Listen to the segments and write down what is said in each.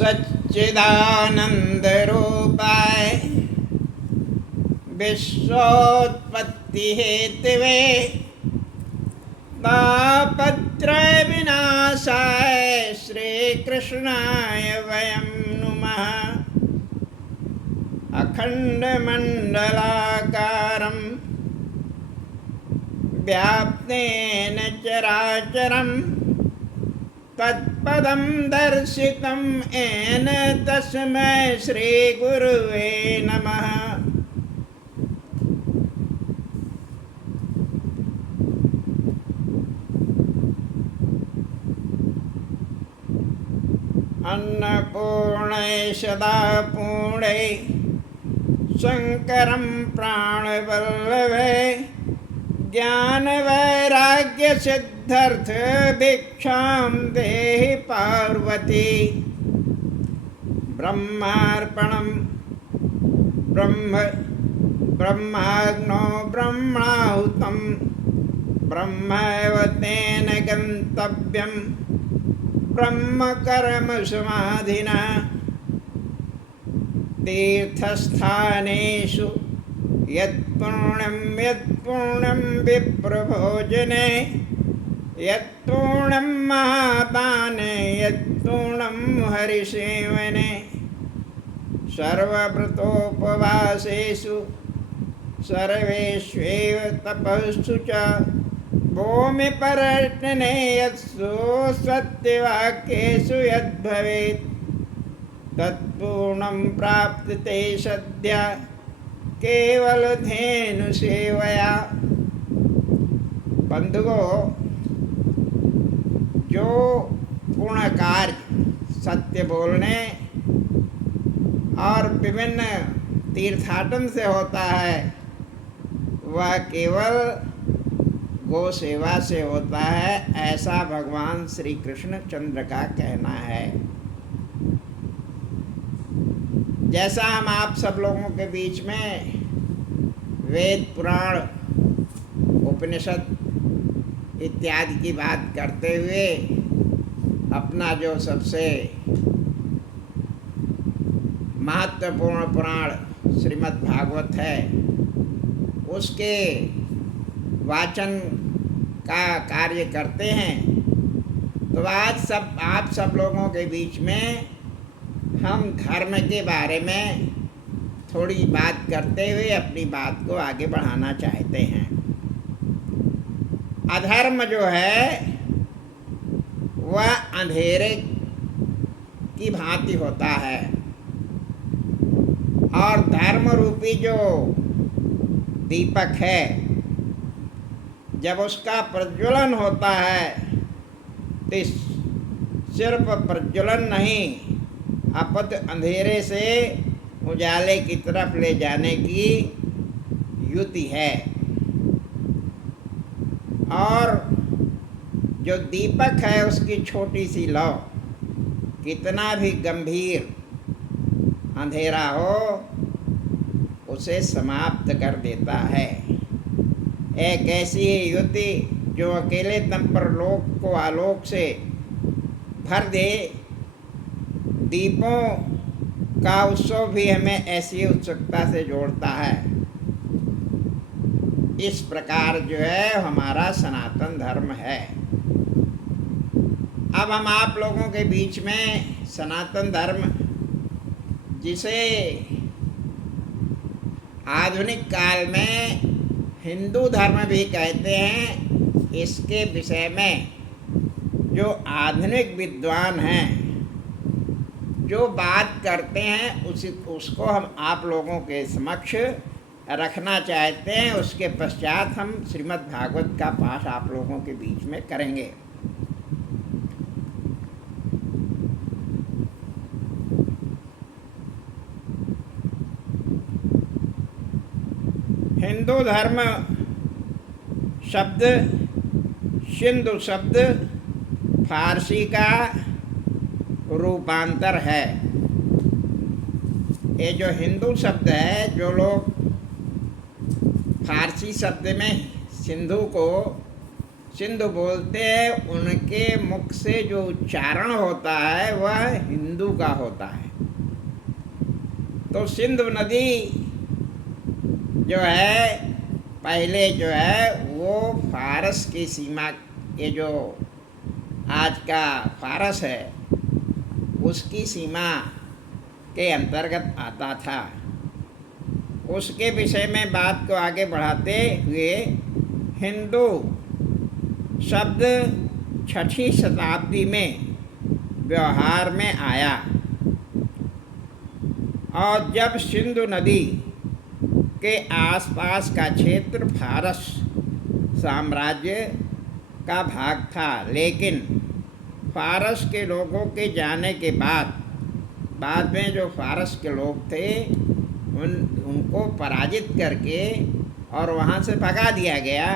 सच्चिदानंदरूपाय विश्वोत्पत्ति Hathaway तापत्रय विनाशाय श्रीकृष्णाय वयं नुमः। अखंडमंडलाकारं व्याप्तेन चराचरं तत्पदं दर्शितं येन तस्मै श्रीगुरुवे नमः। अन्नपूर्णे सदा पूर्णे शंकरं प्राणवल्लभे ज्ञान वैराग्य सिद्ध्यर्थ भिक्षां देहि पार्वती। ब्रह्मार्पणं ब्रह्माग्नो ब्रह्मणाहुतं ब्रह्मैव तेन गन्तव्यं ब्रह्मकर्म समाधिना। तीर्थस्थानेषु यत्पूर्णं विप्रभोजने यत्पूर्णं महादाने यत्पूर्णं हरिसेवने। सर्वव्रतोपवासेषु सर्वेष्वेव तपस्सु च भूमिपर्यटने यत्सु सत्यवाक्येषु यद्भवेत् तत्पूर्णं प्राप्यते सद्य केवलधेनु सेवया। बंधुओं, जो पूर्ण कार्य सत्य बोलने और विभिन्न तीर्थाटन से होता है वह केवल गो सेवा से होता है, ऐसा भगवान श्री कृष्ण चंद्र का कहना है। जैसा हम आप सब लोगों के बीच में वेद पुराण उपनिषद इत्यादि की बात करते हुए अपना जो सबसे महत्वपूर्ण पुराण श्रीमद् भागवत है उसके वाचन का कार्य करते हैं, तो आज आप सब लोगों के बीच में हम धर्म के बारे में थोड़ी बात करते हुए अपनी बात को आगे बढ़ाना चाहते हैं। अधर्म जो है वह अंधेरे की भांति होता है और धर्म रूपी जो दीपक है जब उसका प्रज्वलन होता है तो सिर्फ प्रज्वलन नहीं अपितु अंधेरे से उजाले की तरफ ले जाने की युक्ति है। और जो दीपक है उसकी छोटी सी लौ कितना भी गंभीर अंधेरा हो उसे समाप्त कर देता है। एक ऐसी युक्ति जो अकेले दम पर लोक को आलोक से भर दे। दीपों का उत्सव भी हमें ऐसी उत्सुकता से जोड़ता है। इस प्रकार जो है हमारा सनातन धर्म है। अब हम आप लोगों के बीच में सनातन धर्म जिसे आधुनिक काल में हिंदू धर्म भी कहते हैं, इसके विषय में जो आधुनिक विद्वान हैं जो बात करते हैं उसको हम आप लोगों के समक्ष रखना चाहते हैं। उसके पश्चात हम श्रीमद् भागवत का पाठ आप लोगों के बीच में करेंगे। हिंदू धर्म शब्द सिंधु शब्द फारसी का रूपांतर है। ये जो हिंदू शब्द है, जो लोग फारसी शब्द में सिंधु को सिंधु बोलते हैं, उनके मुख से जो उच्चारण होता है वह हिंदू का होता है। तो सिंधु नदी जो है पहले जो है वो फारस की सीमा, ये जो आज का फारस है उसकी सीमा के अंतर्गत आता था। उसके विषय में बात को आगे बढ़ाते हुए हिंदू शब्द 6वीं शताब्दी में व्यवहार में आया, और जब सिंधु नदी के आसपास का क्षेत्र फारस साम्राज्य का भाग था, लेकिन फारस के लोगों के जाने के बाद में जो फारस के लोग थे उनको पराजित करके और वहाँ से भगा दिया गया।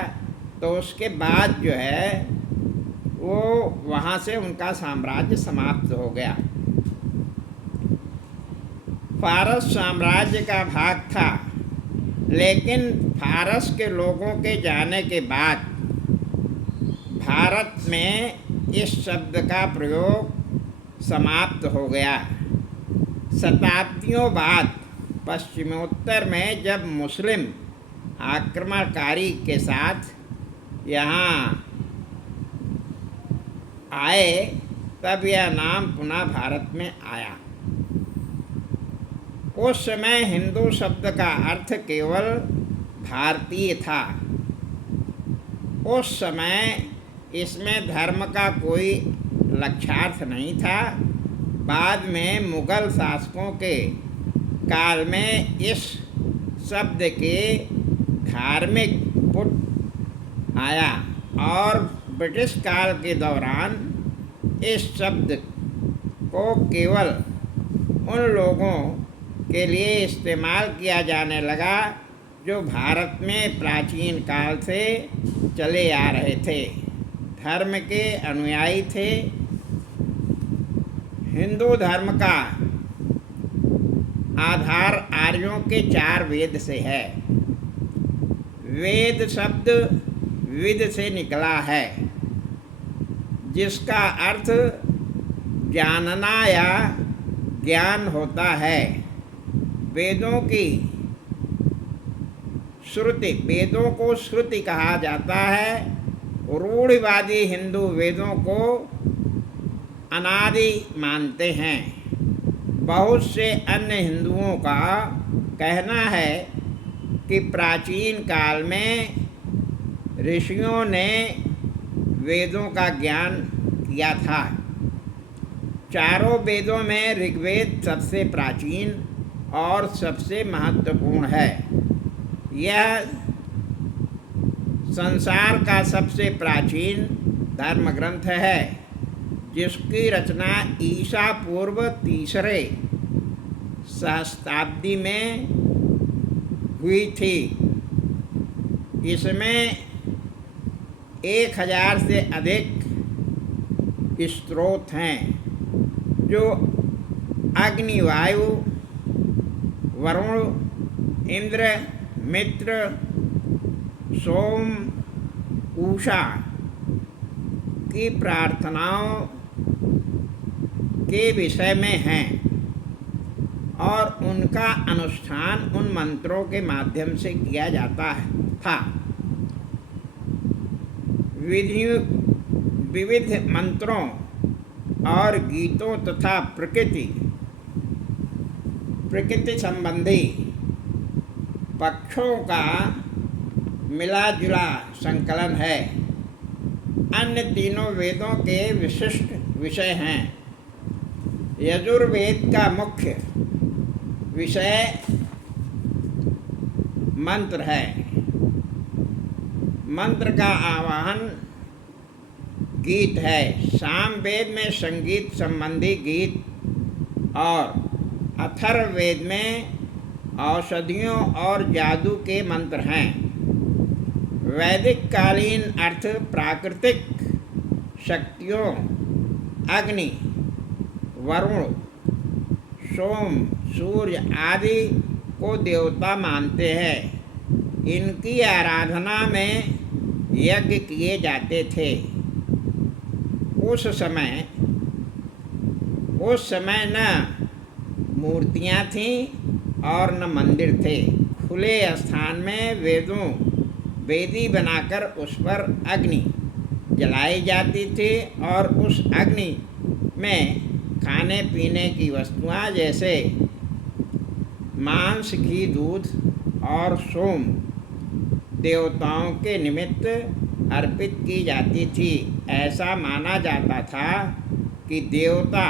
तो उसके बाद जो है वो वहाँ से उनका साम्राज्य समाप्त हो गया। फारस साम्राज्य का भाग था, लेकिन फारस के लोगों के जाने के बाद भारत में इस शब्द का प्रयोग समाप्त हो गया। शताब्दियों बाद पश्चिमोत्तर में जब मुस्लिम आक्रमणकारी के साथ यहाँ आए तब यह नाम पुनः भारत में आया। उस समय हिंदू शब्द का अर्थ केवल भारतीय था। उस समय इसमें धर्म का कोई लक्ष्यार्थ नहीं था। बाद में मुगल शासकों के काल में इस शब्द के धार्मिक पुट आया, और ब्रिटिश काल के दौरान इस शब्द को केवल उन लोगों के लिए इस्तेमाल किया जाने लगा जो भारत में प्राचीन काल से चले आ रहे थे, धर्म के अनुयायी थे। हिंदू धर्म का आधार आर्यों के 4 वेद से है। वेद शब्द विद से निकला है, जिसका अर्थ जानना या ज्ञान होता है। वेदों की श्रुति, वेदों को श्रुति कहा जाता है। रूढ़िवादी हिंदू वेदों को अनादि मानते हैं। बहुत से अन्य हिंदुओं का कहना है कि प्राचीन काल में ऋषियों ने वेदों का ज्ञान किया था। चारों वेदों में ऋग्वेद सबसे प्राचीन और सबसे महत्वपूर्ण है। यह संसार का सबसे प्राचीन धर्म ग्रंथ है, जिसकी रचना ईसा पूर्व 3रे सहस्राब्दी में हुई थी। इसमें 1000 से अधिक स्रोत हैं, जो अग्नि, वायु, वरुण, इंद्र, मित्र, सोम, उषा की प्रार्थनाओं के विषय में हैं, और उनका अनुष्ठान उन मंत्रों के माध्यम से किया जाता था। विविध मंत्रों और गीतों तथा प्रकृति संबंधी पक्षों का मिला जुला संकलन है। अन्य तीनों वेदों के विशिष्ट विषय हैं। यजुर्वेद का मुख्य विषय मंत्र है। मंत्र का आवाहन गीत है। सामवेद में संगीत संबंधी गीत, और अथर्ववेद में औषधियों और जादू के मंत्र हैं। वैदिक कालीन अर्थ प्राकृतिक शक्तियों अग्नि, वरुण, सोम, सूर्य आदि को देवता मानते हैं। इनकी आराधना में यज्ञ किए जाते थे। उस समय न मूर्तियाँ थीं और न मंदिर थे। खुले स्थान में वेदी बनाकर उस पर अग्नि जलाई जाती थी और उस अग्नि में खाने पीने की वस्तुआं जैसे मांस, घी, दूध और सोम देवताओं के निमित्त अर्पित की जाती थी। ऐसा माना जाता था कि देवता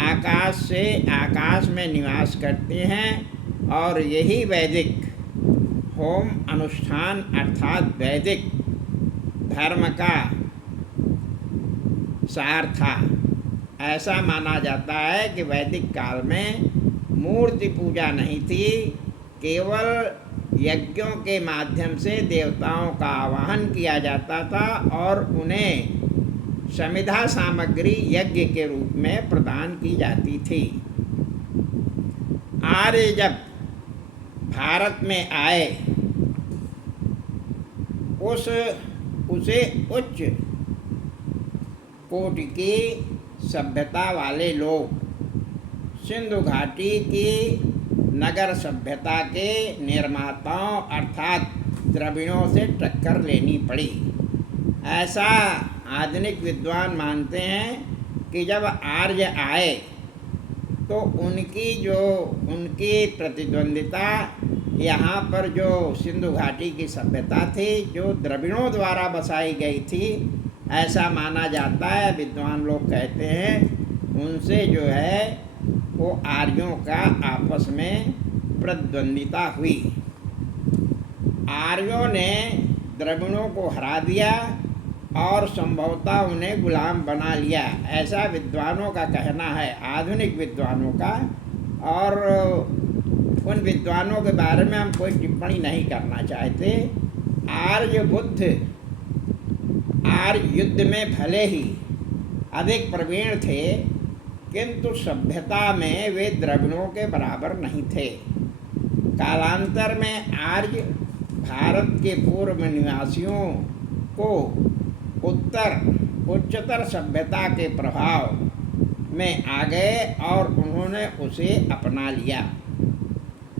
आकाश से आकाश में निवास करते हैं और यही वैदिक होम अनुष्ठान अर्थात वैदिक धर्म का सार था। ऐसा माना जाता है कि वैदिक काल में मूर्ति पूजा नहीं थी, केवल यज्ञों के माध्यम से देवताओं का आवाहन किया जाता था और उन्हें समिधा सामग्री यज्ञ के रूप में प्रदान की जाती थी। आर्य जब भारत में आए उसे उच्च कोटि की सभ्यता वाले लोग सिंधु घाटी की नगर सभ्यता के निर्माताओं अर्थात द्रविड़ों से टक्कर लेनी पड़ी। ऐसा आधुनिक विद्वान मानते हैं कि जब आर्य आए तो उनकी प्रतिद्वंदिता यहाँ पर जो सिंधु घाटी की सभ्यता थी जो द्रविड़ों द्वारा बसाई गई थी, ऐसा माना जाता है। विद्वान लोग कहते हैं उनसे जो है वो आर्यों का आपस में प्रतिद्वंदिता हुई। आर्यों ने द्रविड़ों को हरा दिया और संभवतः उन्हें गुलाम बना लिया, ऐसा विद्वानों का कहना है, आधुनिक विद्वानों का। और उन विद्वानों के बारे में हम कोई टिप्पणी नहीं करना चाहते। आर्य युद्ध में भले ही अधिक प्रवीण थे, किंतु सभ्यता में वे द्रविड़ों के बराबर नहीं थे। कालांतर में आर्य भारत के पूर्व निवासियों को उच्चतर सभ्यता के प्रभाव में आ गए और उन्होंने उसे अपना लिया।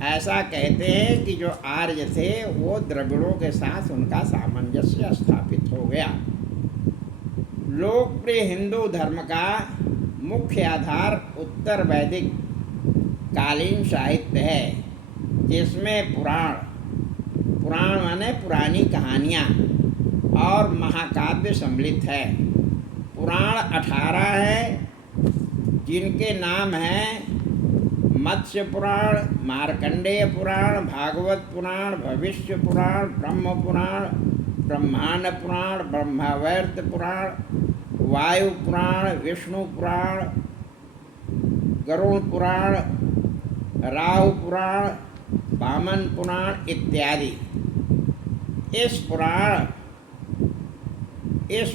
ऐसा कहते हैं कि जो आर्य थे वो द्रविड़ों के साथ उनका सामंजस्य स्थापित हो गया। लोकप्रिय हिंदू धर्म का मुख्य आधार उत्तर वैदिक कालीन साहित्य है, जिसमें पुराण माने पुरानी कहानियाँ और महाकाव्य सम्मिलित है। पुराण 18 है, जिनके नाम हैं मत्स्य पुराण, मार्कंडेय पुराण, भागवत पुराण, भविष्य पुराण, ब्रह्म पुराण, ब्रह्मांड पुराण, ब्रह्मवैवर्त पुराण, वायु पुराण, विष्णु पुराण, गरुड़ पुराण, राहु पुराण, वामन पुराण इत्यादि। इस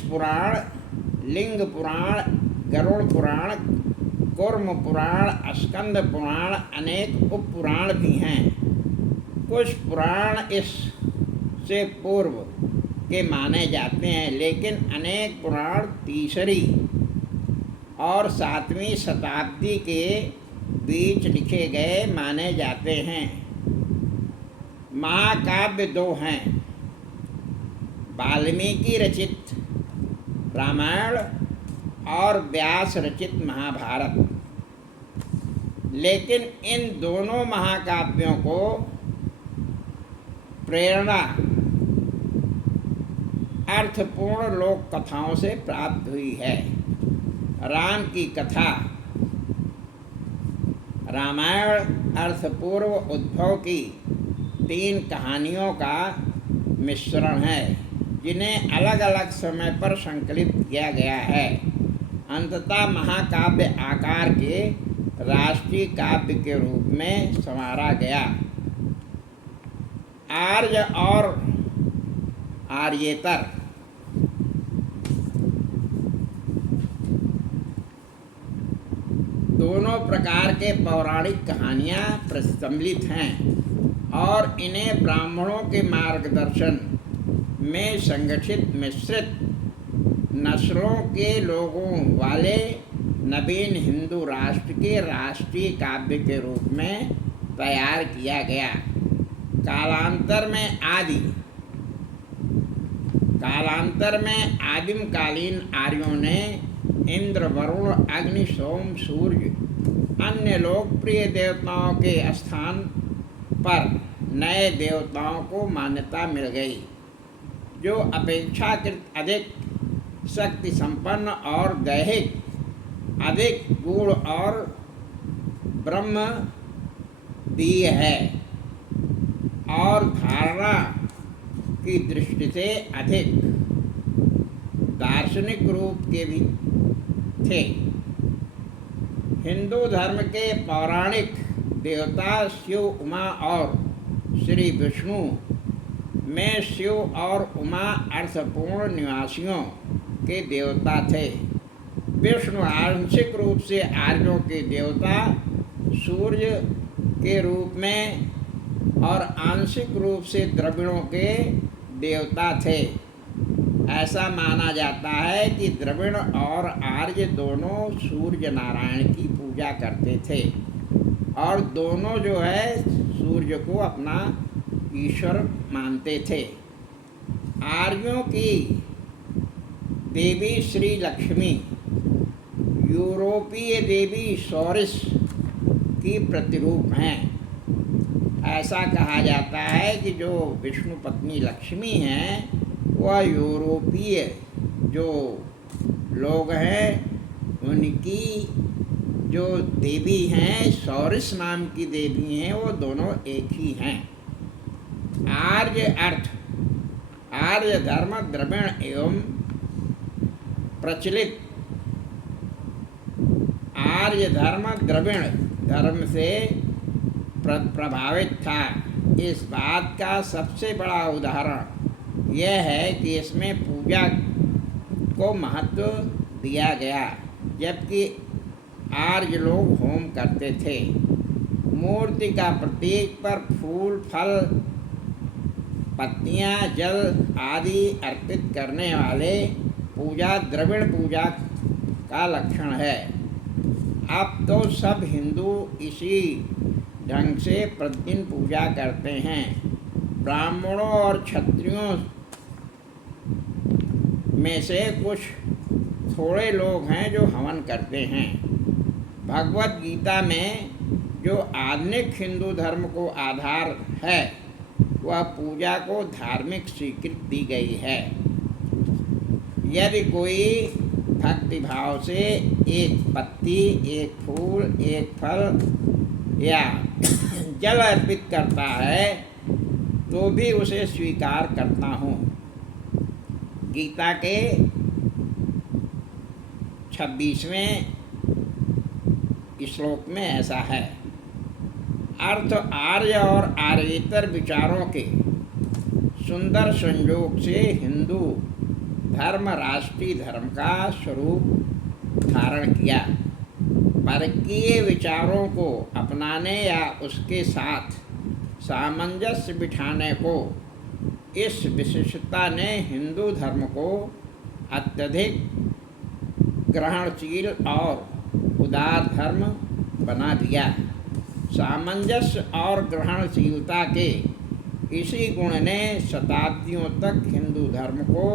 पुराण लिंग पुराण, गरुड़ पुराण, कूर्म पुराण, स्कंद पुराण, अनेक उपपुराण भी हैं। कुछ पुराण इससे पूर्व के माने जाते हैं, लेकिन अनेक पुराण 3री और 7वीं शताब्दी के बीच लिखे गए माने जाते हैं। महाकाव्य 2 हैं, वाल्मीकि रचित रामायण और व्यास रचित महाभारत। लेकिन इन दोनों महाकाव्यों को प्रेरणा अर्थपूर्ण लोक कथाओं से प्राप्त हुई है। राम की कथा रामायण अर्थपूर्व उद्भव की 3 कहानियों का मिश्रण है, जिन्हें अलग अलग समय पर संकलित किया गया है। अंततः महाकाव्य आकार के राष्ट्रीय काव्य के रूप में संवारा गया। आर्य और आर्येतर दोनों प्रकार के पौराणिक कहानियाँ सम्मिलित हैं और इन्हें ब्राह्मणों के मार्गदर्शन में संगठित मिश्रित नस्लों के लोगों वाले नवीन हिंदू राष्ट्र के राष्ट्रीय काव्य के रूप में तैयार किया गया। कालांतर में आदिम कालीन आर्यों ने इंद्र, वरुण, अग्नि, सोम, सूर्य अन्य लोकप्रिय देवताओं के स्थान पर नए देवताओं को मान्यता मिल गई, जो अपेक्षाकृत अधिक शक्ति संपन्न और दैहिक, अधिक गूढ़ और ब्रह्मदीय है और धारणा की दृष्टि से अधिक दार्शनिक रूप के भी थे। हिंदू धर्म के पौराणिक देवता शिव, उमा और श्री विष्णु में शिव और उमा अर्थपूर्ण निवासियों के देवता थे। विष्णु आंशिक रूप से आर्यों के देवता सूर्य के रूप में और आंशिक रूप से द्रविड़ों के देवता थे। ऐसा माना जाता है कि द्रविड़ और आर्य दोनों सूर्य नारायण की पूजा करते थे और दोनों जो है सूर्य को अपना ईश्वर मानते थे। आर्यों की देवी श्री लक्ष्मी यूरोपीय देवी सौरिस की प्रतिरूप हैं। ऐसा कहा जाता है कि जो विष्णु पत्नी लक्ष्मी हैं वह यूरोपीय जो लोग हैं उनकी जो देवी हैं सौरिस नाम की देवी हैं, वो दोनों एक ही हैं। आर्य धर्म द्रविड़ एवं प्रचलित आर्य धर्म द्रविड़ धर्म से प्रभावित था। इस बात का सबसे बड़ा उदाहरण यह है कि इसमें पूजा को महत्व दिया गया, जबकि आर्य लोग होम करते थे। मूर्ति का प्रतीक पर फूल, फल, पत्तियां, जल आदि अर्पित करने वाले पूजा द्रविड़ पूजा का लक्षण है। अब तो सब हिंदू इसी ढंग से प्रतिदिन पूजा करते हैं। ब्राह्मणों और क्षत्रियों में से कुछ थोड़े लोग हैं जो हवन करते हैं। भगवत गीता में जो आधुनिक हिंदू धर्म को आधार है वह पूजा को धार्मिक स्वीकृति दी गई है। यदि कोई भक्ति भाव से एक पत्ती, एक फूल, एक फल या जल अर्पित करता है तो भी उसे स्वीकार करता हूँ। गीता के 26वें श्लोक में ऐसा है। अर्थ आर्य और आर्येतर विचारों के सुंदर संयोग से हिंदू धर्म राष्ट्रीय धर्म का स्वरूप धारण किया। परकीय विचारों को अपनाने या उसके साथ सामंजस्य बिठाने को इस विशिष्टता ने हिंदू धर्म को अत्यधिक ग्रहणशील और उदार धर्म बना दिया। सामंजस्य और ग्रहणशीलता के इसी गुण ने शताब्दियों तक हिंदू धर्म को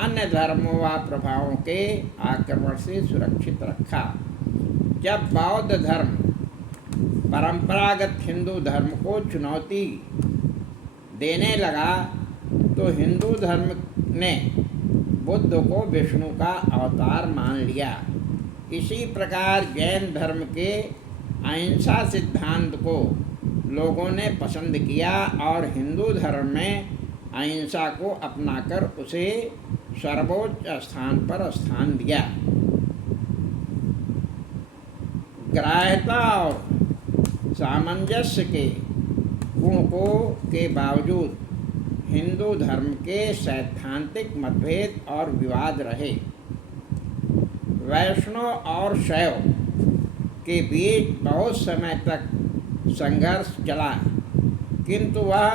अन्य धर्मों व प्रभावों के आक्रमण से सुरक्षित रखा। जब बौद्ध धर्म परंपरागत हिंदू धर्म को चुनौती देने लगा तो हिंदू धर्म ने बुद्ध को विष्णु का अवतार मान लिया। इसी प्रकार जैन धर्म के अहिंसा सिद्धांत को लोगों ने पसंद किया और हिंदू धर्म में अहिंसा को अपनाकर उसे सर्वोच्च स्थान पर स्थान दिया। ग्राह्यता और सामंजस्य के गुण के बावजूद हिंदू धर्म के सैद्धांतिक मतभेद और विवाद रहे। वैष्णव और शैव के बीच बहुत समय तक संघर्ष चला, किंतु वह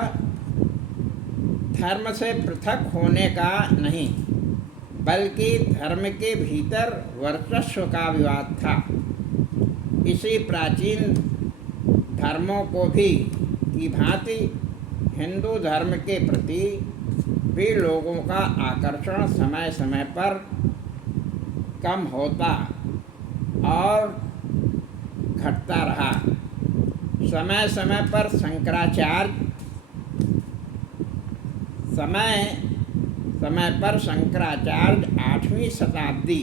धर्म से पृथक होने का नहीं, बल्कि धर्म के भीतर वर्चस्व का विवाद था। इसी प्राचीन धर्मों को भी की भांति हिंदू धर्म के प्रति भी लोगों का आकर्षण समय समय पर कम होता और घटता रहा। समय समय पर शंकराचार्य 8वीं शताब्दी,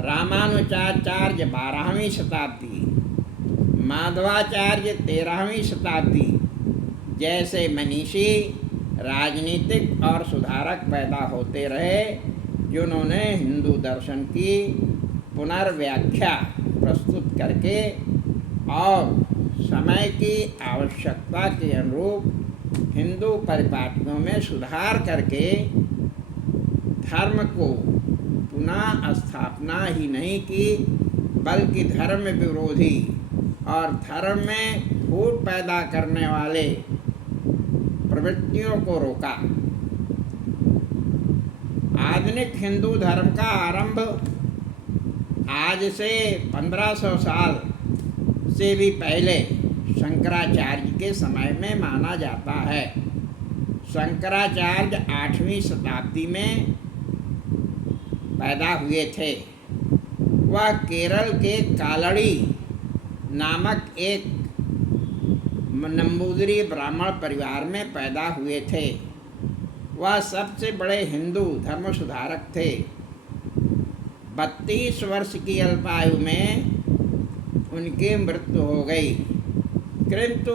रामानुजाचार्य 12वीं शताब्दी, माधवाचार्य 13वीं शताब्दी जैसे मनीषी, राजनीतिक और सुधारक पैदा होते रहे, जिन्होंने हिंदू दर्शन की पुनर्व्याख्या प्रस्तुत करके और समय की आवश्यकता के अनुरूप हिंदू परिपाटियों में सुधार करके धर्म को पुनः स्थापना ही नहीं की, बल्कि धर्म विरोधी और धर्म में फूट पैदा करने वाले प्रवृत्तियों को रोका। आधुनिक हिंदू धर्म का आरंभ आज से 1500 साल से भी पहले शंकराचार्य के समय में माना जाता है। शंकराचार्य 8वीं शताब्दी में पैदा हुए थे। वह केरल के कालड़ी नामक एक नंबूदरी ब्राह्मण परिवार में पैदा हुए थे। वह सबसे बड़े हिंदू धर्म सुधारक थे। 32 वर्ष की अल्पायु में उनकी मृत्यु हो गई, किंतु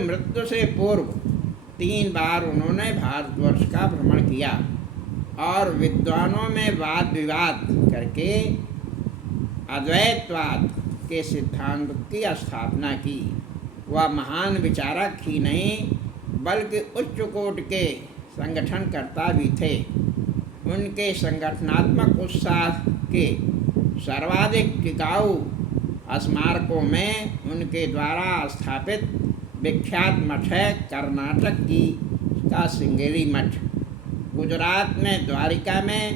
मृत्यु से पूर्व 3 बार उन्होंने भारतवर्ष का भ्रमण किया और विद्वानों में वाद विवाद करके अद्वैतवाद के सिद्धांत की स्थापना की। वह महान विचारक ही नहीं, बल्कि उच्च कोटि के संगठनकर्ता भी थे। उनके संगठनात्मक उत्साह के सर्वाधिक टिकाऊ स्मारकों में उनके द्वारा स्थापित विख्यात मठ है कर्नाटक का श्रृंगेरी मठ, गुजरात में द्वारिका में,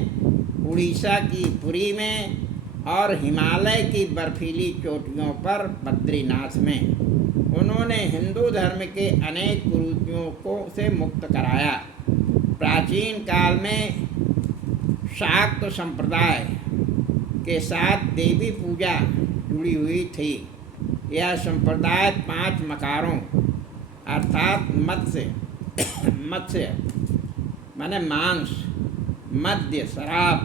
उड़ीसा की पुरी में और हिमालय की बर्फीली चोटियों पर बद्रीनाथ में। उन्होंने हिंदू धर्म के अनेक कुरीतियों से मुक्त कराया। प्राचीन काल में शाक्त संप्रदाय के साथ देवी पूजा जुड़ी हुई थी। यह संप्रदाय 5 मकारों अर्थात मत्स्य माने मांस, मद्य, शराब,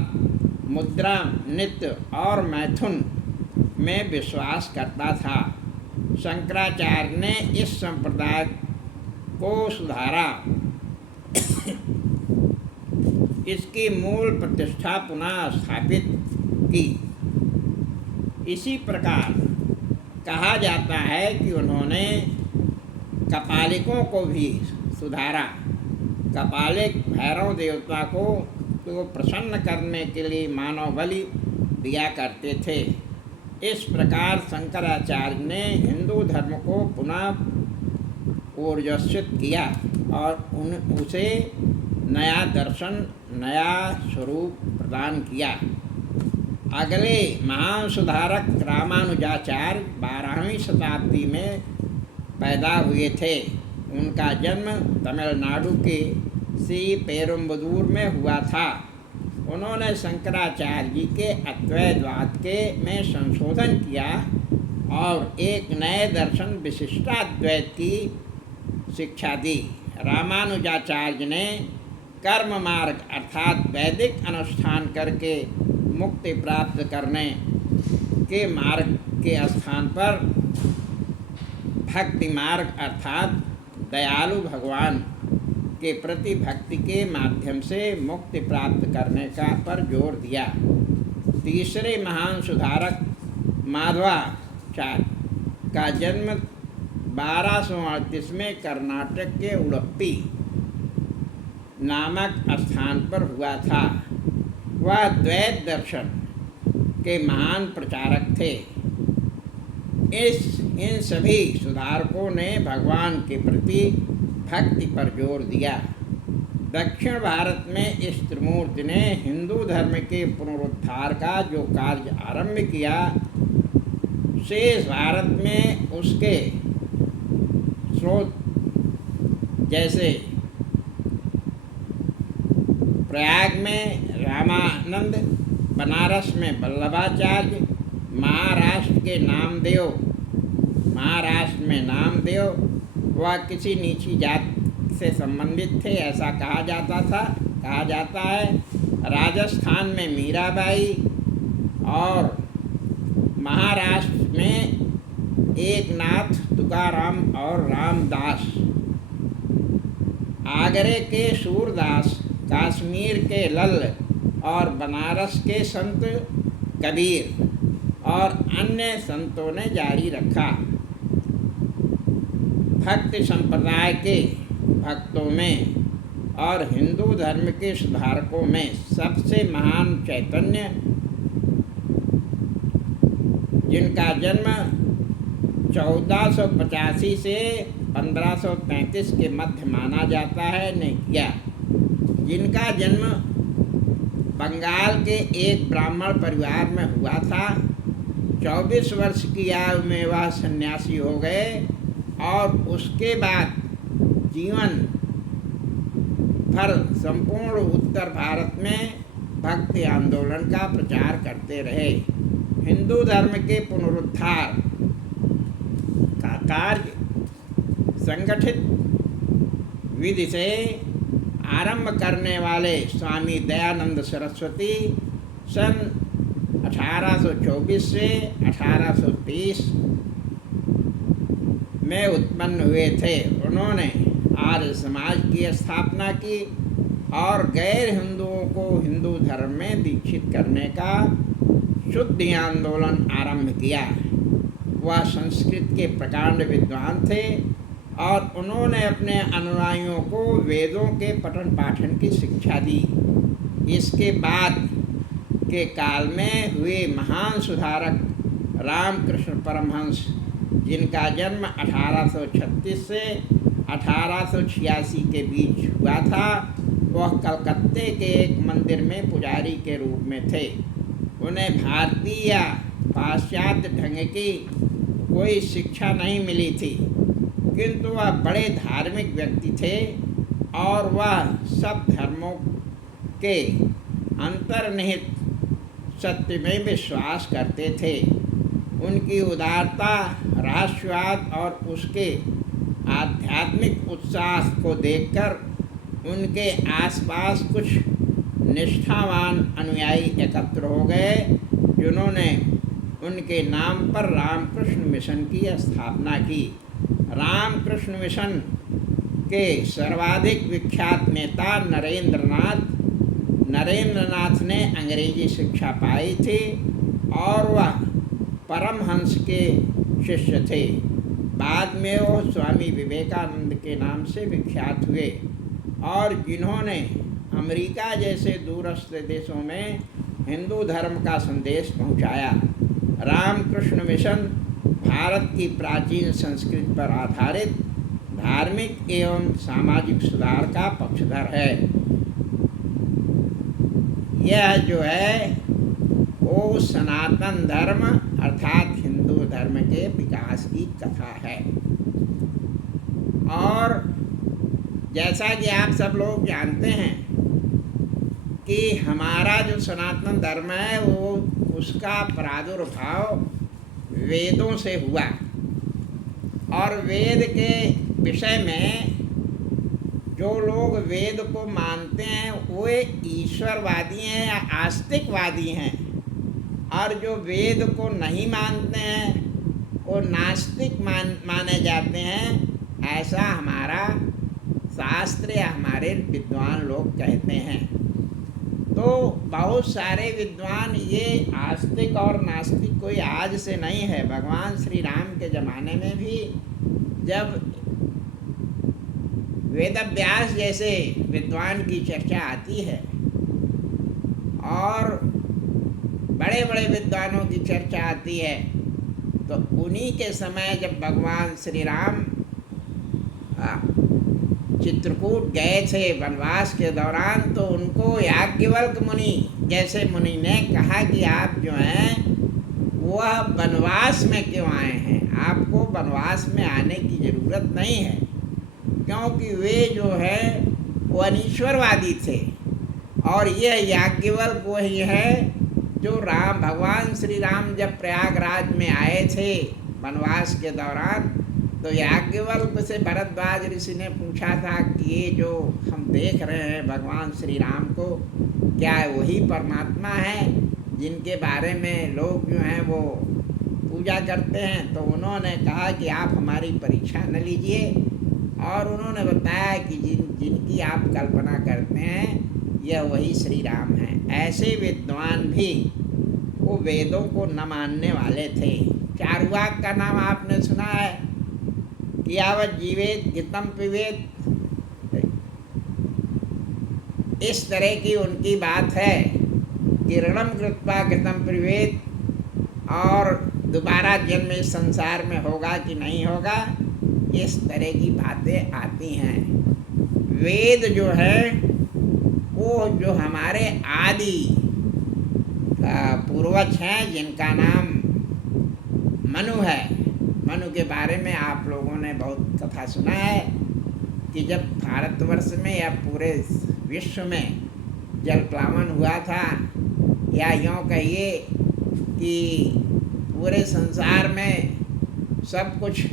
मुद्रा, नृत्य और मैथुन में विश्वास करता था। शंकराचार्य ने इस संप्रदाय को सुधारा, इसकी मूल प्रतिष्ठा पुनः स्थापित की। इसी प्रकार कहा जाता है कि उन्होंने कपालिकों को भी सुधारा। कपालिक भैरव देवता को प्रसन्न करने के लिए मानव बलि दिया करते थे। इस प्रकार शंकराचार्य ने हिंदू धर्म को पुनः ऊर्जित किया और उसे नया दर्शन, नया स्वरूप प्रदान किया। अगले महान सुधारक रामानुजाचार्य 12वीं शताब्दी में पैदा हुए थे। उनका जन्म तमिलनाडु के श्री पेरुम्बदूर में हुआ था। उन्होंने शंकराचार्य जी के अद्वैतवाद में संशोधन किया और एक नए दर्शन विशिष्टाद्वैत की शिक्षा दी। रामानुजाचार्य ने कर्म मार्ग अर्थात वैदिक अनुष्ठान करके मुक्ति प्राप्त करने के मार्ग के स्थान पर भक्ति मार्ग अर्थात दयालु भगवान के प्रति भक्ति के माध्यम से मुक्ति प्राप्त करने पर जोर दिया। तीसरे महान सुधारक माधवाचार्य का जन्म 1238 में कर्नाटक के उडुपी नामक स्थान पर हुआ था। वह द्वैत दर्शन के महान प्रचारक थे। इन सभी सुधारकों ने भगवान के प्रति भक्ति पर जोर दिया। दक्षिण भारत में इस त्रिमूर्ति ने हिंदू धर्म के पुनरुद्धार का जो कार्य आरंभ किया, शेष भारत में उसके स्रोत जैसे प्रयाग में रामानंद, बनारस में वल्लभाचार्य, महाराष्ट्र में नामदेव वह किसी नीची जात से संबंधित थे, ऐसा कहा जाता है। राजस्थान में मीराबाई और महाराष्ट्र में एकनाथ, तुकाराम और रामदास, आगरे के सूरदास, कश्मीर के लल्ल और बनारस के संत कबीर और अन्य संतों ने जारी रखा। भक्त संप्रदाय के भक्तों में और हिंदू धर्म के सुधारकों में सबसे महान चैतन्य, जिनका जन्म 1485 से 1533 के मध्य माना जाता है, ने किया। जिनका जन्म बंगाल के एक ब्राह्मण परिवार में हुआ था। 24 वर्ष की आयु में वह सन्यासी हो गए और उसके बाद जीवन भर संपूर्ण उत्तर भारत में भक्ति आंदोलन का प्रचार करते रहे। हिंदू धर्म के पुनरुद्धार का कार्य संगठित विधि से आरंभ करने वाले स्वामी दयानंद सरस्वती सन 1824 से 1830 में उत्पन्न हुए थे। उन्होंने आर्य समाज की स्थापना की और गैर हिंदुओं को हिंदू धर्म में दीक्षित करने का शुद्धि आंदोलन आरंभ किया। वह संस्कृत के प्रकांड विद्वान थे और उन्होंने अपने अनुयायियों को वेदों के पठन पाठन की शिक्षा दी। इसके बाद के काल में हुए महान सुधारक रामकृष्ण परमहंस, जिनका जन्म 1836 से 1886 के बीच हुआ था, वह कलकत्ते के एक मंदिर में पुजारी के रूप में थे। उन्हें भारतीय या पाश्चात्य ढंग की कोई शिक्षा नहीं मिली थी, किंतु वह बड़े धार्मिक व्यक्ति थे और वह सब धर्मों के अंतर्निहित सत्य में विश्वास करते थे। उनकी उदारता, राष्ट्रवाद और उसके आध्यात्मिक उत्साह को देखकर उनके आसपास कुछ निष्ठावान अनुयायी एकत्र हो गए, जिन्होंने उनके नाम पर रामकृष्ण मिशन की स्थापना की। रामकृष्ण मिशन के सर्वाधिक विख्यात नेता नरेंद्रनाथ ने अंग्रेजी शिक्षा पाई थी और वह परमहंस के शिष्य थे। बाद में वो स्वामी विवेकानंद के नाम से विख्यात हुए और जिन्होंने अमेरिका जैसे दूरस्थ देशों में हिंदू धर्म का संदेश पहुंचाया। रामकृष्ण मिशन भारत की प्राचीन संस्कृति पर आधारित धार्मिक एवं सामाजिक सुधार का पक्षधर है। यह जो है वो सनातन धर्म अर्थात हिंदू धर्म के विकास की कथा है। और जैसा कि आप सब लोग जानते हैं कि हमारा जो सनातन धर्म है वो उसका प्रादुर्भाव वेदों से हुआ और वेद के विषय में जो लोग वेद को मानते हैं वो ईश्वरवादी हैं या आस्तिकवादी हैं, और जो वेद को नहीं मानते हैं वो नास्तिक माने जाते हैं। ऐसा हमारा शास्त्र या हमारे विद्वान लोग कहते हैं। तो बहुत सारे विद्वान, ये आस्तिक और नास्तिक कोई आज से नहीं है। भगवान श्री राम के ज़माने में भी जब वेदव्यास जैसे विद्वान की चर्चा आती है और बड़े बड़े विद्वानों की चर्चा आती है, तो उन्हीं के समय जब भगवान श्री राम चित्रकूट गए थे वनवास के दौरान, तो उनको याज्ञवल्क्य मुनि जैसे मुनि ने कहा कि आप जो हैं वह वनवास में क्यों आए हैं, आपको वनवास में आने की ज़रूरत नहीं है, क्योंकि वे जो है वो अनीश्वरवादी थे। और यह याज्ञवल्क्य वही है जो राम भगवान श्री राम जब प्रयागराज में आए थे वनवास के दौरान, तो याज्ञवल्क्य से भरद्वाज ऋषि ने पूछा था कि ये जो हम देख रहे हैं भगवान श्री राम को, क्या वही परमात्मा है जिनके बारे में लोग जो हैं वो पूजा करते हैं। तो उन्होंने कहा कि आप हमारी परीक्षा न लीजिए, और उन्होंने बताया कि जिनकी आप कल्पना करते हैं यह वही श्री राम है। ऐसे विद्वान भी वो वेदों को न मानने वाले थे। चारुवाक का नाम आपने सुना है कि यावत जीवेत घृतम पिबेत, इस तरह की उनकी बात है कि ऋणम कृत्वा घृतम पिबेत, और दोबारा जन्म इस संसार में होगा कि नहीं होगा, इस तरह की बातें आती हैं। वेद जो है वो जो हमारे आदि पूर्वज हैं जिनका नाम मनु है, मनु के बारे में आप लोगों ने बहुत कथा सुना है कि जब भारतवर्ष में या पूरे विश्व में जलप्लावन हुआ था, या यूँ कहिए कि पूरे संसार में सब कुछ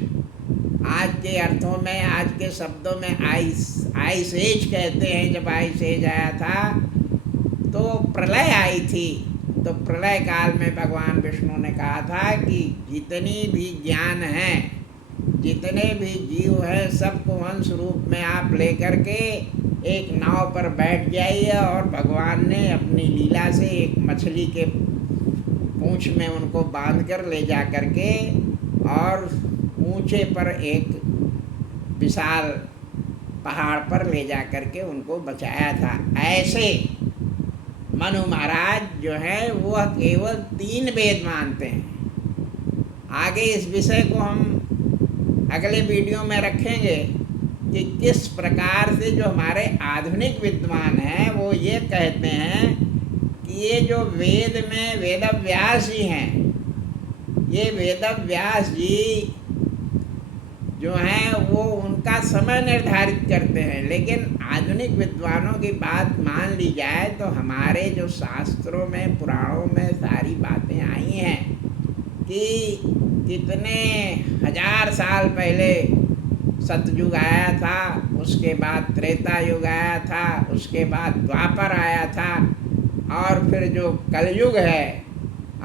आज के अर्थों में, आज के शब्दों में आइस एज कहते हैं, जब आइस एज आया था तो प्रलय आई थी। तो प्रलय काल में भगवान विष्णु ने कहा था कि जितनी भी ज्ञान है, जितने भी जीव हैं, सबको अंश रूप में आप लेकर के एक नाव पर बैठ जाइए, और भगवान ने अपनी लीला से एक मछली के पूंछ में उनको बांध कर ले जा कर के और ऊंचे पर एक विशाल पहाड़ पर ले जा कर के उनको बचाया था। ऐसे मनु महाराज जो है वह केवल 3 वेद मानते हैं। आगे इस विषय को हम अगले वीडियो में रखेंगे कि किस प्रकार से जो हमारे आधुनिक विद्वान हैं वो ये कहते हैं कि ये जो वेद में वेदव्यास जी हैं, ये वेदव्यास जी जो हैं वो उनका समय निर्धारित करते हैं। लेकिन आधुनिक विद्वानों की बात मान ली जाए तो हमारे जो शास्त्रों में, पुराणों में सारी बातें आई हैं कि कितने हजार साल पहले सतयुग आया था, उसके बाद त्रेता युग आया था, उसके बाद द्वापर आया था, और फिर जो कलयुग है,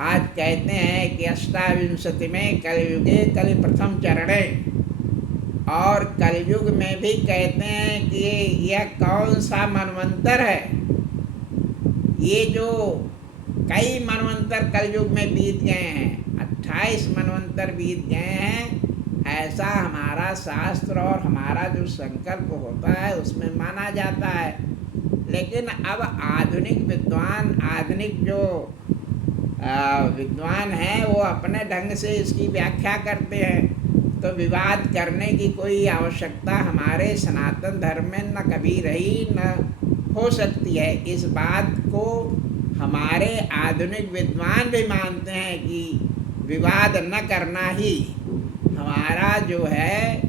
आज कहते हैं कि अष्टाविंशति में कलयुगे कलि प्रथम चरणे, और कलयुग में भी कहते हैं कि यह कौन सा मनवंतर है। ये जो कई मनवंतर कलयुग में बीत गए हैं, 28 मनवंतर बीत गए हैं, ऐसा हमारा शास्त्र और हमारा जो संकल्प होता है उसमें माना जाता है। लेकिन अब आधुनिक विद्वान, आधुनिक जो विद्वान हैं वो अपने ढंग से इसकी व्याख्या करते हैं। तो विवाद करने की कोई आवश्यकता हमारे सनातन धर्म में न कभी रही न हो सकती है। इस बात को हमारे आधुनिक विद्वान भी मानते हैं कि विवाद न करना ही हमारा जो है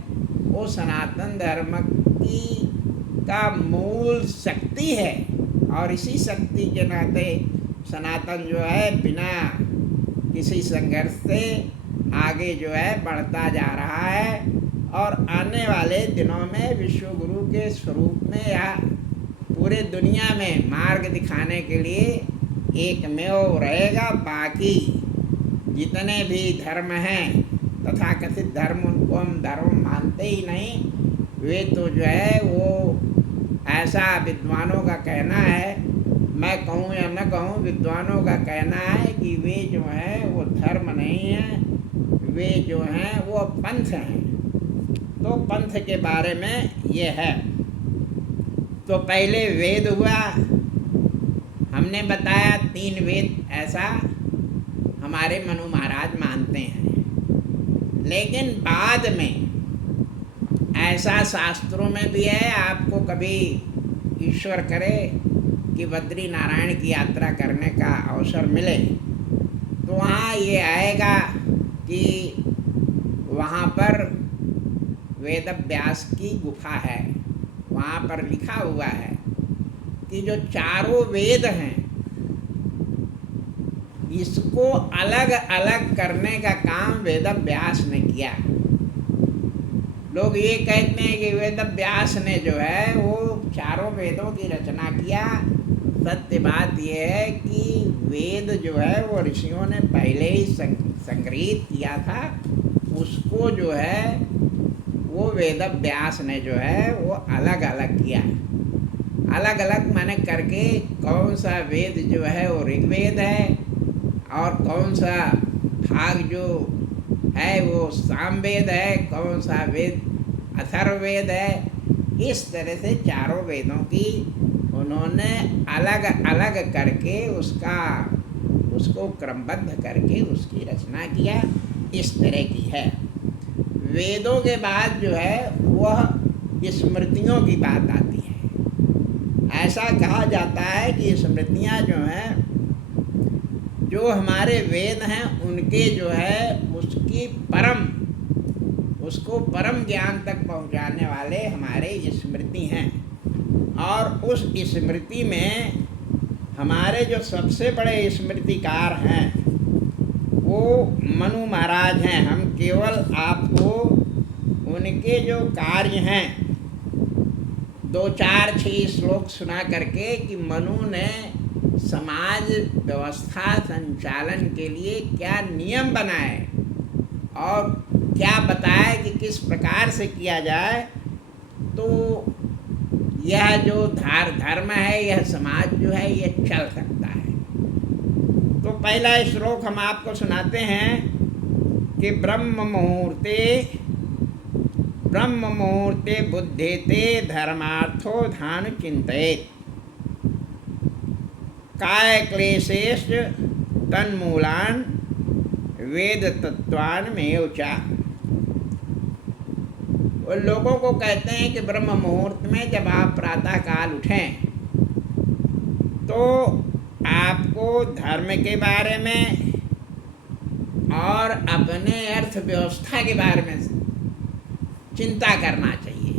वो सनातन धर्म की का मूल शक्ति है। और इसी शक्ति के नाते सनातन जो है बिना किसी संघर्ष से आगे जो है बढ़ता जा रहा है, और आने वाले दिनों में विश्व गुरु के स्वरूप में या पूरे दुनिया में मार्ग दिखाने के लिए एकमेव रहेगा। बाकी जितने भी धर्म हैं, तथाकथित धर्म, उनको हम धर्म मानते ही नहीं। वे तो जो है वो ऐसा विद्वानों का कहना है, मैं कहूँ या न कहूँ, विद्वानों का कहना है कि वे जो हैं वो धर्म नहीं हैं, वे जो हैं वो पंथ हैं। तो पंथ के बारे में ये है। तो पहले वेद हुआ, हमने बताया 3 वेद ऐसा हमारे मनु महाराज मानते हैं। लेकिन बाद में ऐसा शास्त्रों में भी है। आपको कभी ईश्वर करे कि बद्री नारायण की यात्रा करने का अवसर मिले तो वहाँ ये आएगा कि वहाँ पर वेद व्यास की गुफा है। वहाँ पर लिखा हुआ है कि जो चारों वेद हैं इसको अलग अलग करने का काम वेद व्यास ने किया। लोग ये कहते हैं कि वेद व्यास ने जो है वो चारों वेदों की रचना किया। सत्य बात यह है कि वेद जो है वो ऋषियों ने पहले ही संग्रहित किया था। उसको जो है वो वेद व्यास ने जो है वो अलग अलग किया। अलग अलग माने करके कौन सा वेद जो है वो ऋग्वेद है और कौन सा भाग जो है वो सामवेद है, कौन सा वेद अथर्ववेद है। इस तरह से चारों वेदों की उन्होंने अलग अलग करके उसको क्रमबद्ध करके उसकी रचना किया। इस तरह की है। वेदों के बाद जो है वह स्मृतियों की बात आती है। ऐसा कहा जाता है कि स्मृतियाँ जो हैं, जो हमारे वेद हैं उनके जो है उसको परम ज्ञान तक पहुंचाने वाले हमारे स्मृति हैं। और उस स्मृति में हमारे जो सबसे बड़े स्मृतिकार हैं वो मनु महाराज हैं। हम केवल आपको उनके जो कार्य हैं 2, 4, 6 श्लोक सुना करके कि मनु ने समाज व्यवस्था संचालन के लिए क्या नियम बनाए और क्या बताया कि किस प्रकार से किया जाए तो यह जो धर्म है, यह समाज जो है ये चल सकता है। तो पहला श्लोक हम आपको सुनाते हैं कि ब्रह्म मुहूर्ते बुद्धेते धर्मार्थो धान चिंतयेत् काय क्लेशेश तन्मूलान वेद तत्वान में चा। वो लोगों को कहते हैं कि ब्रह्म मुहूर्त में जब आप प्रातः काल उठें तो आपको धर्म के बारे में और अपने अर्थव्यवस्था के बारे में चिंता करना चाहिए।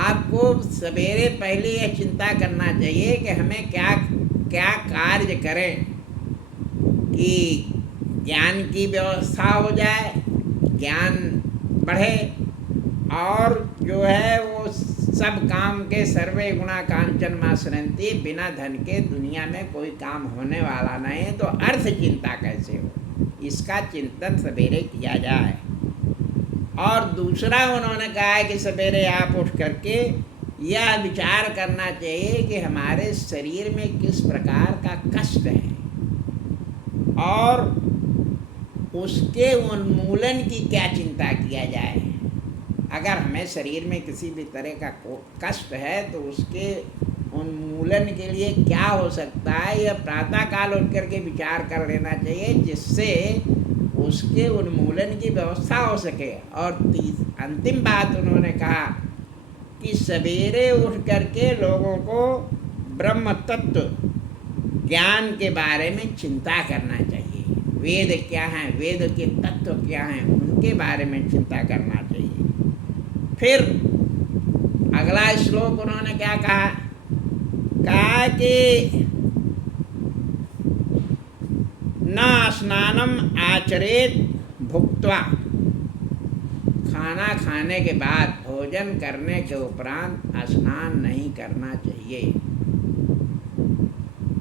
आपको सवेरे पहले यह चिंता करना चाहिए कि हमें क्या क्या कार्य करें कि ज्ञान की व्यवस्था हो जाए, ज्ञान बढ़े और जो है वो सब काम के सर्वे गुणा कांचन मासरंती, बिना धन के दुनिया में कोई काम होने वाला नहीं है। तो अर्थ चिंता कैसे हो, इसका चिंतन सवेरे किया जाए। और दूसरा उन्होंने कहा है कि सवेरे आप उठ करके यह विचार करना चाहिए कि हमारे शरीर में किस प्रकार का कष्ट है और उसके उन्मूलन की क्या चिंता किया जाए। अगर हमें शरीर में किसी भी तरह का कष्ट है तो उसके उन्मूलन के लिए क्या हो सकता है, यह प्रातः काल उठ करके विचार कर लेना चाहिए, जिससे उसके उन्मूलन की व्यवस्था हो सके। और अंतिम बात उन्होंने कहा कि सवेरे उठ करके लोगों को ब्रह्म तत्व ज्ञान के बारे में चिंता करना चाहिए। वेद क्या हैं, वेद के तत्व क्या हैं, उनके बारे में चिंता करना चाहिए। फिर अगला श्लोक उन्होंने क्या कहा कि न स्नानम आचरेत भुक्त्वा, खाना खाने के बाद भोजन करने के उपरांत स्नान नहीं करना चाहिए।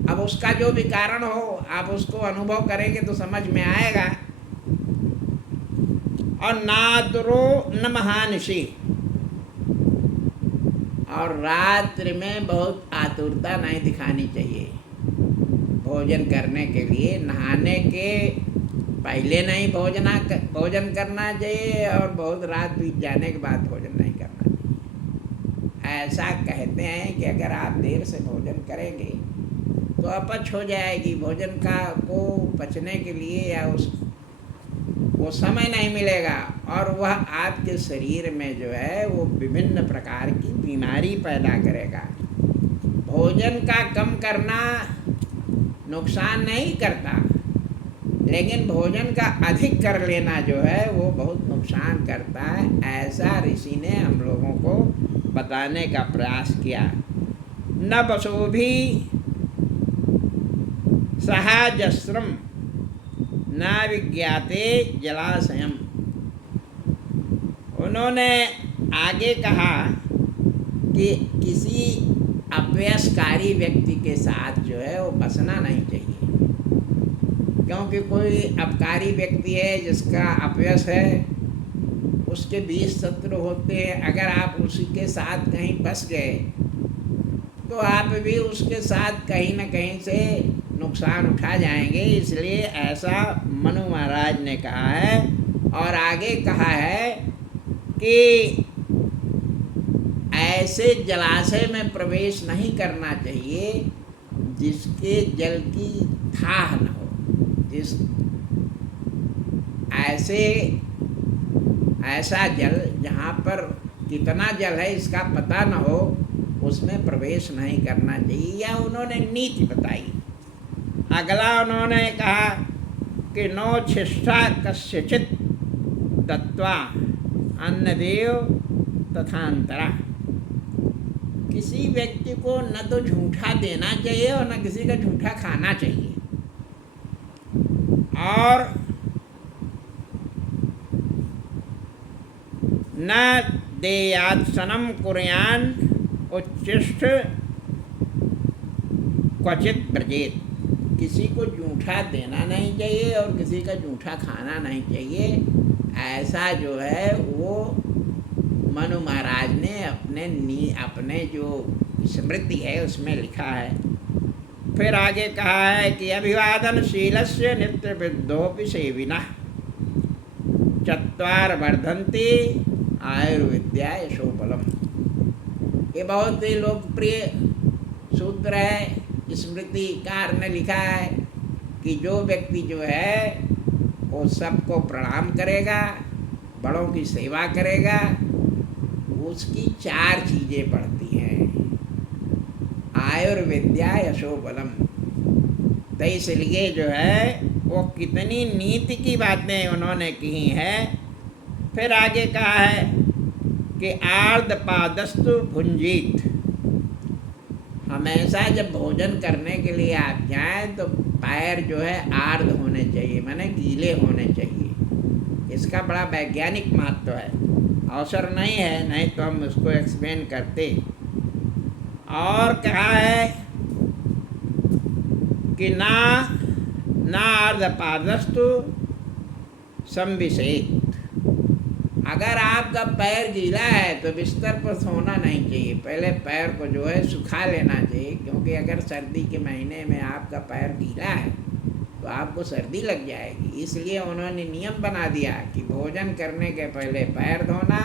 अब उसका जो भी कारण हो आप उसको अनुभव करेंगे तो समझ में आएगा। और नादरो न महानिशी, और रात्रि में बहुत आतुरता नहीं दिखानी चाहिए भोजन करने के लिए। नहाने के पहले नहीं भोजन करना चाहिए और बहुत रात बीत जाने के बाद भोजन नहीं करना चाहिए। ऐसा कहते हैं कि अगर आप देर से भोजन करेंगे तो अपच हो जाएगी। भोजन को पचने के लिए या वो समय नहीं मिलेगा, और वह आपके शरीर में जो है वो विभिन्न प्रकार की बीमारी पैदा करेगा। भोजन का कम करना नुकसान नहीं करता, लेकिन भोजन का अधिक कर लेना जो है वो बहुत नुकसान करता है। ऐसा ऋषि ने हम लोगों को बताने का प्रयास किया। न बसोभी सहाजस्रम न विज्ञाते जलाशयम। उन्होंने आगे कहा कि किसी अपयसकारी व्यक्ति के साथ जो है वो बसना नहीं चाहिए, क्योंकि कोई अपकारी व्यक्ति है जिसका अपयस है, उसके 20 शत्रु होते हैं। अगर आप उसी के साथ कहीं बस गए तो आप भी उसके साथ कहीं न कहीं से नुकसान उठा जाएंगे। इसलिए ऐसा मनु महाराज ने कहा है। और आगे कहा है कि ऐसे जलाशय में प्रवेश नहीं करना चाहिए जिसके जल की थाह न हो। जिस ऐसा जल जहाँ पर कितना जल है इसका पता न हो, उसमें प्रवेश नहीं करना चाहिए। या उन्होंने नीति बताई। अगला उन्होंने कहा कि नो छिष्ठा कस्यचित दत्वा अन्नदेव तथांतरा। किसी व्यक्ति को न तो झूठा देना चाहिए और न किसी का झूठा खाना चाहिए। और न देयात्सनम कुर्यान उच्चिष्ट क्वचित ब्रजेत। किसी को झूठा देना नहीं चाहिए और किसी का झूठा खाना नहीं चाहिए। ऐसा जो है वो मनु महाराज ने अपने जो स्मृति है उसमें लिखा है। फिर आगे कहा है कि अभिवादनशीलस्य नित्य विद्धोपि सेविनः चत्वार वर्धन्ति आयुर्विद्या यशोबलम। ये बहुत ही लोकप्रिय सूत्र है। स्मृतिकार ने लिखा है कि जो व्यक्ति जो है वो सबको प्रणाम करेगा, बड़ों की सेवा करेगा, उसकी 4 चीज़ें बढ़ती हैं। आयुर्विद्या यशोबलम। तो इसलिए जो है वो कितनी नीति की बातें उन्होंने की हैं। फिर आगे कहा है कि आर्धपादस्तु भुंजीत। हमेशा जब भोजन करने के लिए आप जाएं तो पैर जो है आर्ध होने चाहिए, माने गीले होने चाहिए। इसका बड़ा वैज्ञानिक महत्व है। अवसर नहीं है, नहीं तो हम उसको एक्सप्लेन करते। और कहा है कि ना अर्धपादस्तु संविषेत। अगर आपका पैर गीला है तो बिस्तर पर सोना नहीं चाहिए, पहले पैर को जो है सुखा लेना चाहिए। क्योंकि अगर सर्दी के महीने में आपका पैर गीला है तो आपको सर्दी लग जाएगी। इसलिए उन्होंने नियम बना दिया कि भोजन करने के पहले पैर धोना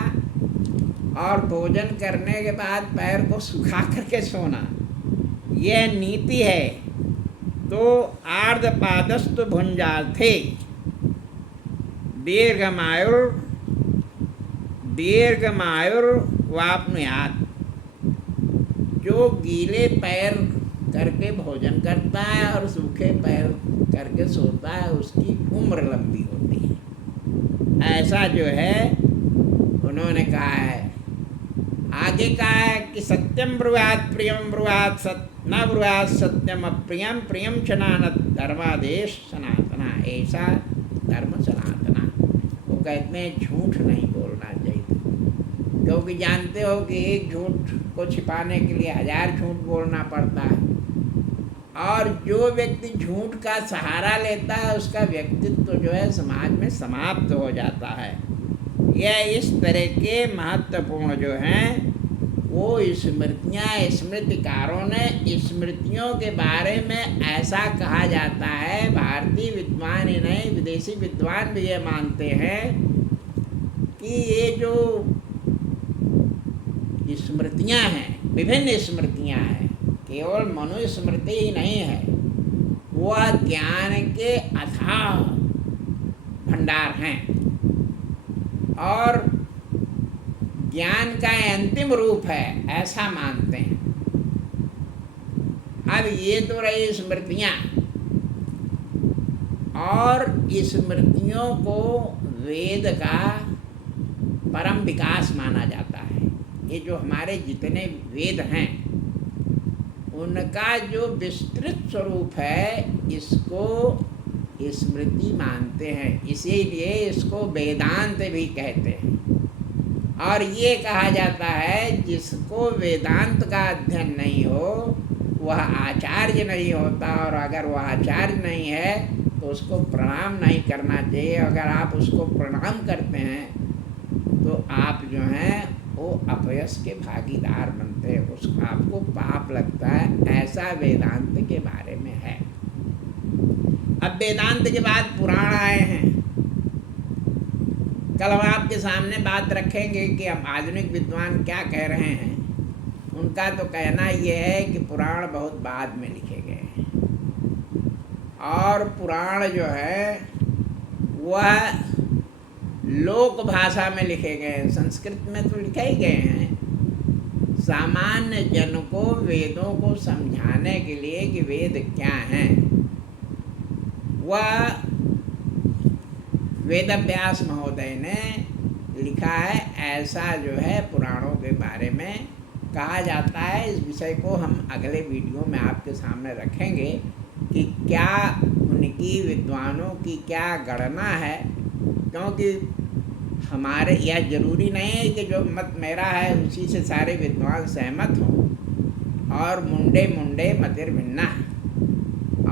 और भोजन करने के बाद पैर को सुखा करके सोना। यह नीति है। तो आर्धपादस्तु भुंजार्थे दीर्घमायुर्वाप्नुयात्। जो गीले पैर करके भोजन करता है और सूखे पैर करके सोता है उसकी उम्र लंबी होती है। ऐसा जो है उन्होंने कहा है। आगे कहा है कि सत्यम ब्रुवात् प्रियम ब्रुवात् न ब्रुवात् सत्यम अप्रियम प्रियम च नानत् धर्मादेश सनातना। ऐसा धर्म सनातना। वो कहते हैं झूठ नहीं बोलना चाहिए, क्योंकि जानते हो कि एक झूठ को छिपाने के लिए 1000 झूठ बोलना पड़ता है। और जो व्यक्ति झूठ का सहारा लेता है उसका व्यक्तित्व जो है समाज में समाप्त हो जाता है। यह इस तरह के महत्वपूर्ण जो हैं वो स्मृतियाँ, स्मृतिकारों ने स्मृतियों के बारे में ऐसा कहा जाता है। भारतीय विद्वान ही नहीं विदेशी विद्वान भी ये मानते हैं कि ये जो स्मृतियाँ हैं, विभिन्न स्मृतियाँ हैं, केवल मनुस्मृति ही नहीं है, वह ज्ञान के अथाह भंडार हैं और ज्ञान का अंतिम रूप है, ऐसा मानते हैं। अब ये तो रही स्मृतियाँ, और स्मृतियों को वेद का परम विकास माना जाता है। ये जो हमारे जितने वेद हैं उनका जो विस्तृत स्वरूप है, इसको स्मृति मानते हैं, इसीलिए इसको वेदांत भी कहते हैं। और ये कहा जाता है जिसको वेदांत का अध्ययन नहीं हो वह आचार्य नहीं होता, और अगर वह आचार्य नहीं है तो उसको प्रणाम नहीं करना चाहिए। अगर आप उसको प्रणाम करते हैं तो आप जो हैं वो अपयश के भागीदार बनते हैं, उसका आपको पाप लगता है। ऐसा वेदांत के बारे में है। अब वेदांत के बाद पुराण आए हैं। कल हम आपके सामने बात रखेंगे कि हम आधुनिक विद्वान क्या कह रहे हैं। उनका तो कहना ये है कि पुराण बहुत बाद में लिखे गए हैं, और पुराण जो है वह लोक भाषा में लिखे गए हैं। संस्कृत में तो लिखे ही गए हैं सामान्य जन को वेदों को समझाने के लिए कि वेद क्या हैं। वह वेदव्यास महोदय ने लिखा है। ऐसा जो है पुराणों के बारे में कहा जाता है। इस विषय को हम अगले वीडियो में आपके सामने रखेंगे कि क्या उनकी विद्वानों की क्या गणना है, क्योंकि हमारे यह जरूरी नहीं है कि जो मत मेरा है उसी से सारे विद्वान सहमत हों। और मुंडे मुंडे मतिर भिन्ना,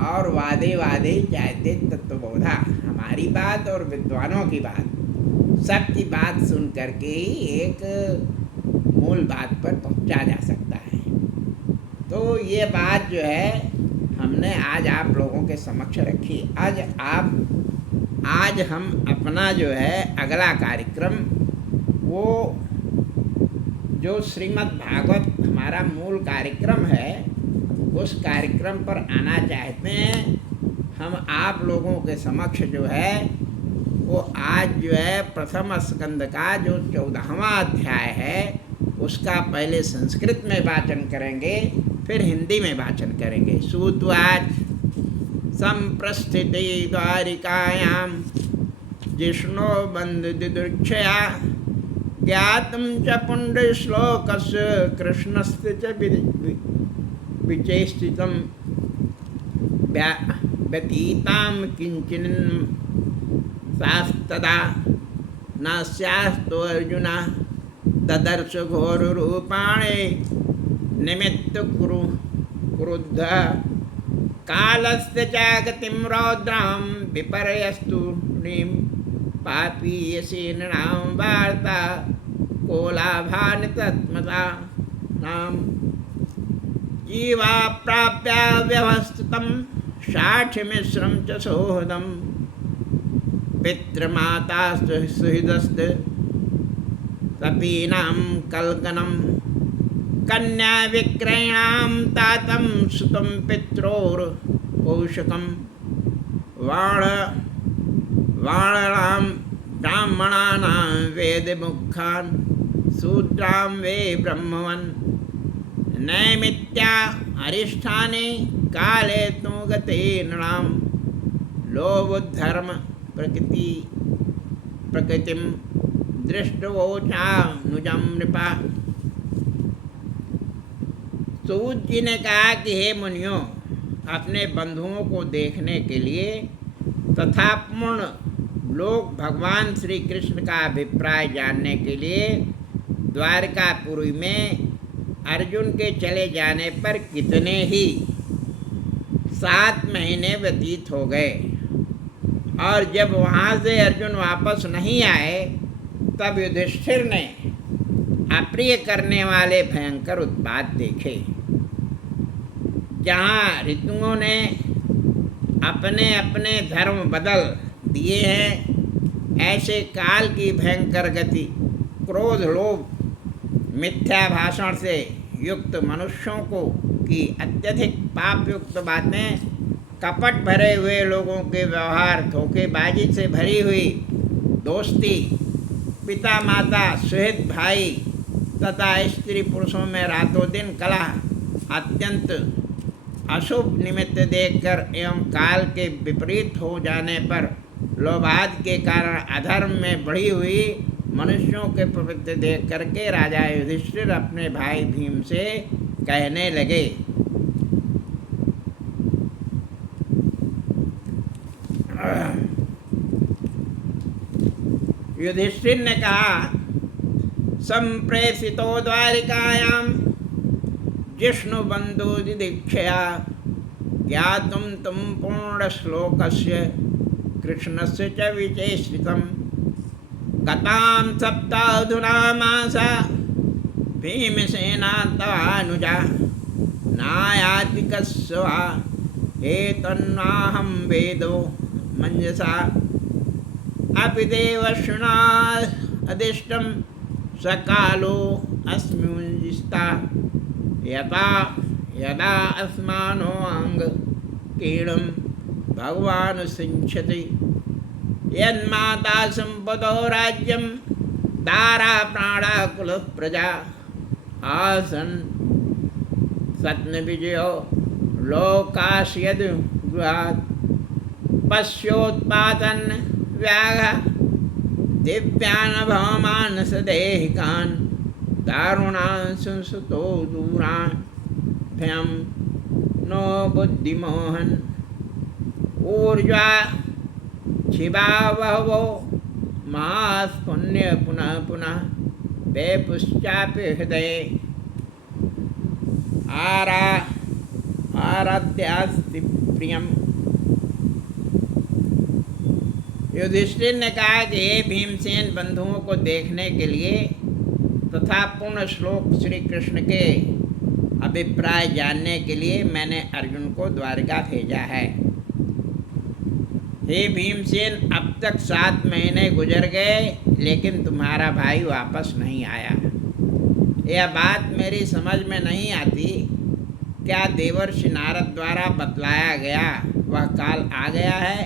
और वादे वादे जायते तत्वबोधा। हमारी बात और विद्वानों की बात, सबकी बात सुन करके ही एक मूल बात पर पहुंचा जा सकता है। तो ये बात जो है हमने आज आप लोगों के समक्ष रखी। आज हम अपना जो है अगला कार्यक्रम, वो जो श्रीमद् भागवत हमारा मूल कार्यक्रम है, उस कार्यक्रम पर आना चाहते हैं। हम आप लोगों के समक्ष जो है वो आज जो है प्रथम स्कंद का जो 14वां अध्याय है उसका पहले संस्कृत में वाचन करेंगे, फिर हिंदी में वाचन करेंगे। सूतवाच संप्रस्थिति द्वारिकायां जिष्णो बंधुदिदुर्क्षया ज्ञातं च पुण्डश्लोकस्य कृष्णस्य च विचेष्टितं व्यतीतां किंचिन सास्तदा न स्यास्तो अर्जुन ददर्श घोर रूपाणे निमित्त क्रुद्ध कालस्य जागतिं रौद्रां विपर्यस्तु पापीयसीनां वार्ता कोलाभान तत्मता नाम जीवा प्राप्य व्यवस्थितं साठिमिश्रं च सोहदं पितृमाता सुहृदस्त तपीनां कल्कनं कन्या विक्रयणां तातं सुतं पित्रोर पोषकं वाणरां ब्राह्मणानां वेदमुखान् शूद्रां वे ब्रह्मवन् नैमित्या अरिष्ठाने काले तु गते नृणां लोभधर्म प्रकृतिं दृष्टवोचानुजं नृपा। सूत जी ने कहा कि हे मुनियों, अपने बंधुओं को देखने के लिए तथा पूर्ण लोक भगवान श्री कृष्ण का अभिप्राय जानने के लिए द्वारकापुरी में अर्जुन के चले जाने पर कितने ही 7 महीने व्यतीत हो गए, और जब वहाँ से अर्जुन वापस नहीं आए तब युधिष्ठिर ने अप्रिय करने वाले भयंकर उत्पात देखे। जहाँ ऋतुओं ने अपने अपने धर्म बदल दिए हैं, ऐसे काल की भयंकर गति, क्रोध, लोभ, मिथ्या भाषण से युक्त मनुष्यों को की अत्यधिक पाप युक्त बातें कपट भरे हुए लोगों के व्यवहार, धोखेबाजी से भरी हुई दोस्ती, पिता माता सुहृद भाई तथा स्त्री पुरुषों में रातों दिन कलह अत्यंत अशुभ निमित्त देखकर एवं काल के विपरीत हो जाने पर लोभाद के कारण अधर्म में बढ़ी हुई मनुष्यों के प्रवृत्ति देख करके राजा युधिष्ठिर अपने भाई भीम से कहने लगे, युधिष्ठिर ने कहा, संप्रेषितो द्वारिकायां जिष्णु बंधु दीक्षया ज्ञातुम तुम पूर्ण श्लोकस्य कृष्णस्य च विचेषितम् गतां सप्ताधुना मासा भीमसेना तवानुजा नायाति कस्वा एतन्नाहं वेदो मंजसा अपि देवशृणा अदिष्टं सकालो अस्मिंजिस्ता यथा यदा अस्मानो अंग कीणं भगवान् सिंचति यन्माता संपदो राज्यं दारा प्राणा कुल प्रजा आसन सत्न विजयो लोकाश्यद गृहात् पश्योत्पादन व्याघ दिव्यान भवमान सदेहिकान दारुणान संसतो दूरान भयम नो बुद्धिमोहन ऊर्जा शिवा बहवो मास पुण्य पुनः पुनः बेपुश्चापि हृदय आराध्यास्ति प्रियम। युधिष्ठिर ने कहा कि हे भीमसेन, बंधुओं को देखने के लिए तथा पूर्ण श्लोक श्री कृष्ण के अभिप्राय जानने के लिए मैंने अर्जुन को द्वारिका भेजा है। हे भीमसेन, अब तक 7 महीने गुजर गए लेकिन तुम्हारा भाई वापस नहीं आया। यह बात मेरी समझ में नहीं आती। क्या देवर्षि नारद द्वारा बतलाया गया वह काल आ गया है,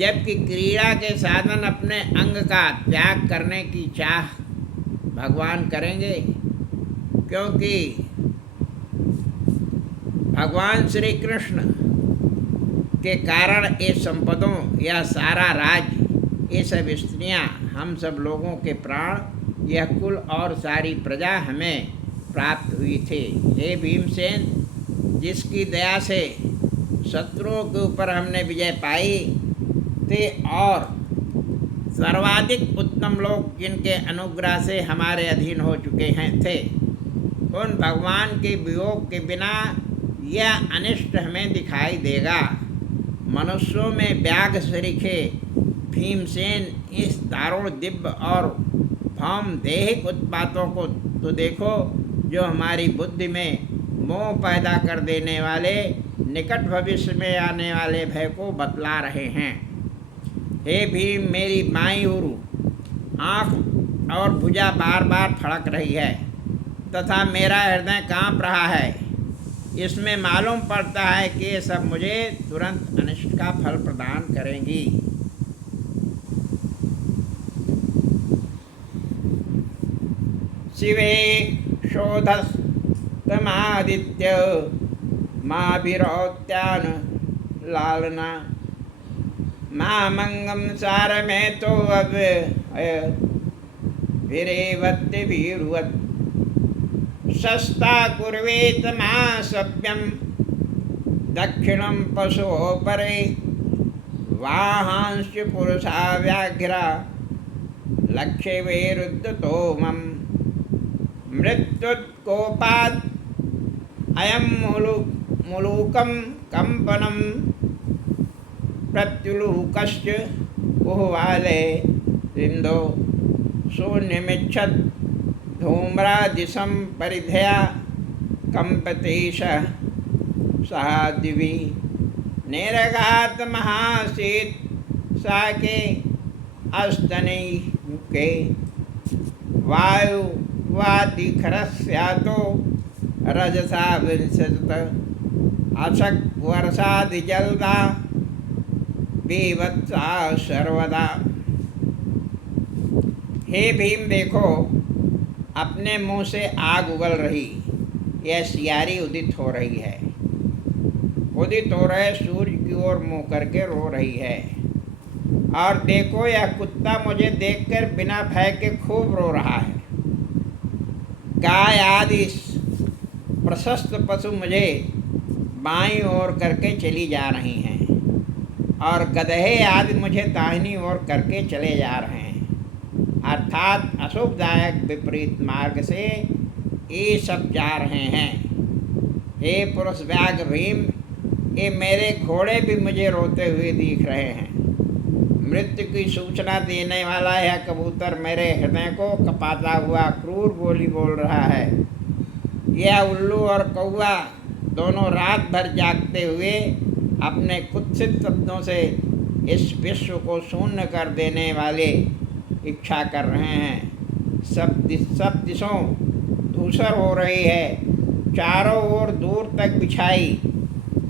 जबकि क्रीड़ा के साधन अपने अंग का त्याग करने की चाह भगवान करेंगे? क्योंकि भगवान श्री कृष्ण के कारण ये संपदों, यह सारा राज्य, ये सब स्त्रियाँ, हम सब लोगों के प्राण, यह कुल और सारी प्रजा हमें प्राप्त हुई थी। हे भीमसेन, जिसकी दया से शत्रुओं के ऊपर हमने विजय पाई थे और सर्वाधिक उत्तम लोग जिनके अनुग्रह से हमारे अधीन हो चुके हैं थे, उन भगवान के वियोग के बिना यह अनिष्ट हमें दिखाई देगा। मनुष्यों में व्याघ सरीखे भीमसेन इस दारुण दिव्य और भौम देहिक उत्पातों को तो देखो, जो हमारी बुद्धि में मोह पैदा कर देने वाले निकट भविष्य में आने वाले भय को बतला रहे हैं। हे भीम, मेरी बाईं उरु, आँख और भुजा बार बार फड़क रही है तथा मेरा हृदय काँप रहा है। इसमें मालूम पड़ता है कि ये सब मुझे तुरंत अनिष्ट का फल प्रदान करेंगी। शिवे शोधस्तमादित्य माभिरोत्यान लालना मामंगम सार में तो अब विरेवत्य वीरुवत् शस्ता कुर्वेत मासभ्यम दक्षिणं पशो परे वाहांश्च पुरुषा व्याघ्रा लक्ष्य वैरुद्धतो मम मृत्युत्कोपात् अयं मुलूकं कंपनं प्रत्युलूकश्च कुहवाले रिंदो शून्यमिच्छत् धूम्रादिशं परिधया कंपतेश सहा दिवि निरगात महासीत साके अस्तनै मुखे वायु वादिखरस्यातो रजसा विंशत अशक वर्षादि जलदा बीभत्सा सर्वदा। हे भीम देखो, अपने मुंह से आग उगल रही, यह सियारी उदित हो रही है। उदित हो रहे सूर्य की ओर मुंह करके रो रही है। और देखो, यह कुत्ता मुझे देखकर बिना भय के खूब रो रहा है। गाय आदि प्रशस्त पशु मुझे बाईं ओर करके चली जा रही हैं, और गधे आदि मुझे दाहिनी ओर करके चले जा रहे हैं। अर्थात अशुभदायक विपरीत मार्ग से ये सब जा रहे हैं। हे पुरुष व्याघ्र भीम, ये मेरे घोड़े भी मुझे रोते हुए दिख रहे हैं। मृत्यु की सूचना देने वाला यह कबूतर मेरे हृदय को कपाता हुआ क्रूर बोली बोल रहा है। यह उल्लू और कौवा दोनों रात भर जागते हुए अपने कुत्सित शब्दों से इस विश्व को शून्य कर देने वाले इच्छा कर रहे हैं। सब दिशों धूसर हो रही है, चारों ओर दूर तक बिछाई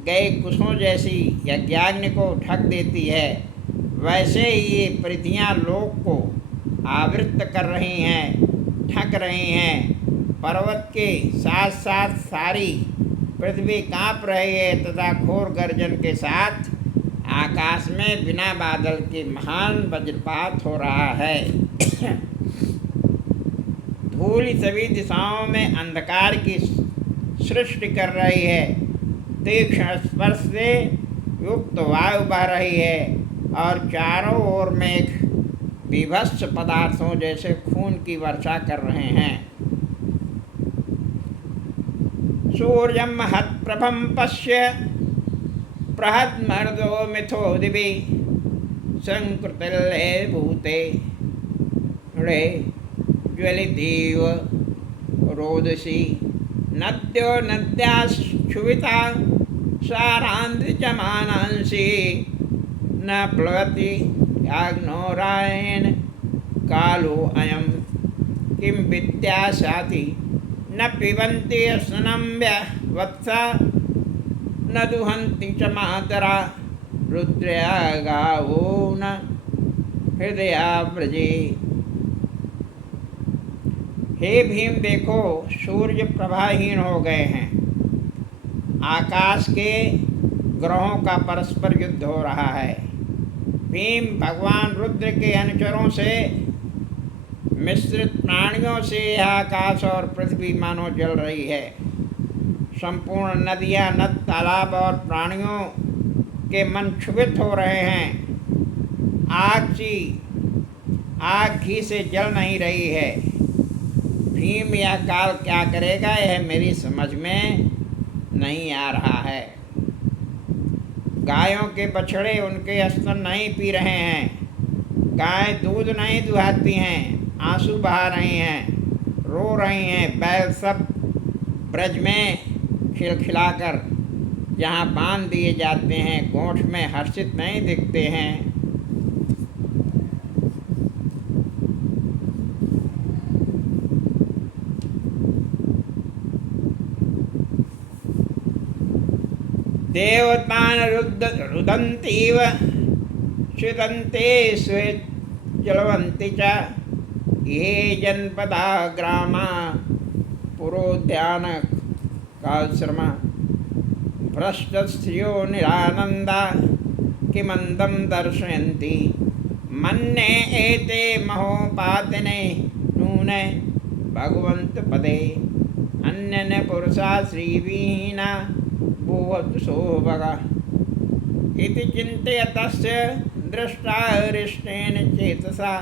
गई कुशों जैसी यज्ञाग्नि को ढक देती है। वैसे ही ये पृथ्वियाँ लोक को आवृत कर रही हैं, ढक रही हैं। पर्वत के साथ साथ सारी पृथ्वी काँप रही है तथा घोर गर्जन के साथ आकाश में बिना बादल के महान वज्रपात हो रहा है। धूल सभी दिशाओं में अंधकार की सृष्टि कर रही है। तीक्ष्ण स्पर्श से युक्त वायु बह रही है, और चारों ओर मेघ विभत्स पदार्थों जैसे खून की वर्षा कर रहे हैं। सूर्यं महत्प्रभं पश्य बृहन्मर्दो मिथो दिवि संकृतिले भूते रे ज्वलितीव रोदसी नद्यो नद्याश्छुविता सारान्विचमानांसि न प्लवति याग्नोरायण कालो अयं किं विद्यासाति न पिबन्ति स्ननं वत्सा न दुहन्ति च मातरा रुद्रया गावो न हृदया व्रजे। हे भीम देखो, सूर्य प्रभाहीन हो गए हैं। आकाश के ग्रहों का परस्पर युद्ध हो रहा है। भीम भगवान रुद्र के अनुचरों से मिश्रित प्राणियों से यह आकाश और पृथ्वी मानो जल रही है। संपूर्ण नदियाँ, नद, तालाब और प्राणियों के मन क्षुभित हो रहे हैं। आग घी से जल नहीं रही है। भीम यह काल क्या करेगा, यह मेरी समझ में नहीं आ रहा है। गायों के बछड़े उनके स्तन नहीं पी रहे हैं। गाय दूध नहीं दुहाती हैं, आंसू बहा रही हैं, रो रही हैं। बैल सब ब्रज में खिलखिलाकर जहाँ बांध दिए जाते हैं, गोंठ में हर्षित नहीं दिखते हैं। देवतान रुदन्तीव श्रुतन्ते स्वेज्जलवन्ति च ये जनपदा ग्रामा पुरोद्यान कालश्रमा भ्रष्टस्त्रियो निरानन्दा किमन्दं दर्शयन्ति मन्ये एते महोपातिने नूने भगवन्त पदे अन्यन पुरुषा श्रीविहीना भूवतु शोभगा इति चिन्तयतस्य दृष्टारिष्टेन चेतसा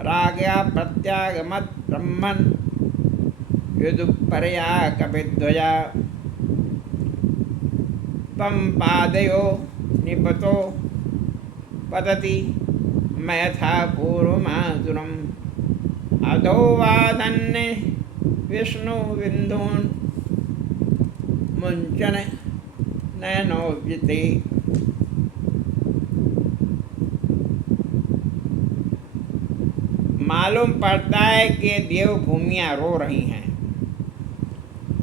रागया प्रत्यागमत् ब्रह्मन् युदुपरया कविध्वजा तं पादयो निपतो पतति मयथा पूर्वमातुरम् अधो वादन्ने विष्णुबिन्दून् मुञ्चन नयनोब्जते। मालूम पड़ता है कि देवभूमियाँ रो रही हैं।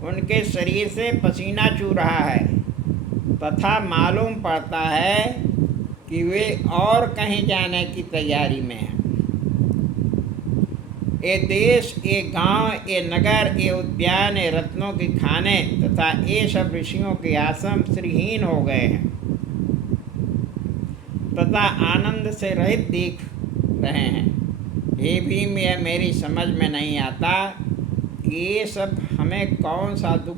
उनके शरीर से पसीना चू रहा है। तथा मालूम पड़ता है कि वे और कहीं जाने की तैयारी में हैं। ये देश, ये गांव, ये नगर, ये उद्यान, ये रत्नों की खाने तथा ये सब ऋषियों के आश्रम श्रीहीन हो गए हैं तथा आनंद से रहित दिख रहे हैं। ये भी मेरी समझ में नहीं आता कि ये सब हमें कौन सा दुख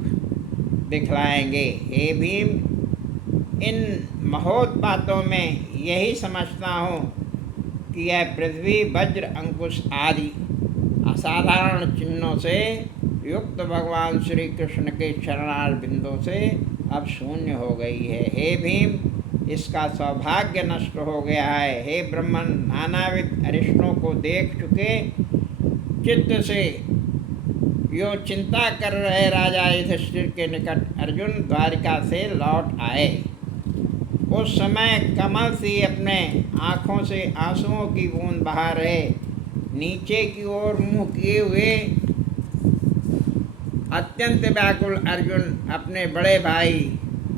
दिखलाएंगे। हे भीम, इन महोत्पातों में यही समझता हूँ कि यह पृथ्वी, वज्र, अंकुश आदि असाधारण चिन्हों से युक्त भगवान श्री कृष्ण के चरणार बिंदों से अब शून्य हो गई है। हे भीम, इसका सौभाग्य नष्ट हो गया है। हे ब्रह्मन, नानाविध अरिष्टों को देख चुके चित्त से यो चिंता कर रहे राजा युधिष्ठिर के निकट अर्जुन द्वारिका से लौट आए। उस समय कमल सी अपने आँखों से आंसुओं की बूंद बहा रहे नीचे की ओर मुँह किए हुए अत्यंत व्याकुल अर्जुन अपने बड़े भाई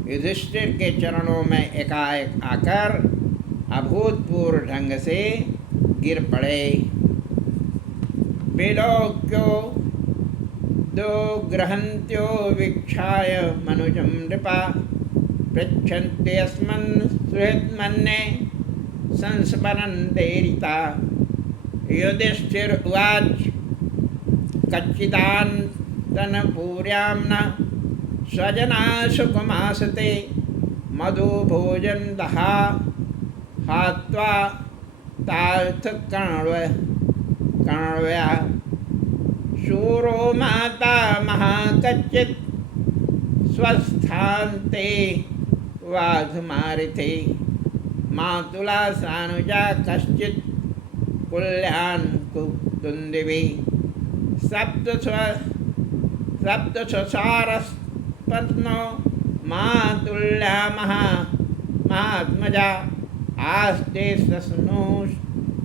युधिष्ठिर के चरणों में एकाएक आकर अभूतपूर्व ढंग से गिर पड़े। विलोक्यो दो ग्रहन्त्यो वीक्षाय मनुजं नृपा पृच्छन्ते अस्मन् सुहृन्मन्ये संस्मरन्तेरिता। युधिष्ठिर उवाच कच्चिदान्तनपूर्यां न स्वजना सुखमासते मधुभोजन दहा हात्वा तार्थकर्णव्या शूरो माता महाकच्चित् स्वस्थान्ते वाघमारिथे मातुला सानुजा कश्चित् कुल्यान् कुतुन्दिवी सप्तस्वसारस्पत्नो मातुल्या महात्मजा आस्ते सस्नुक्षेयं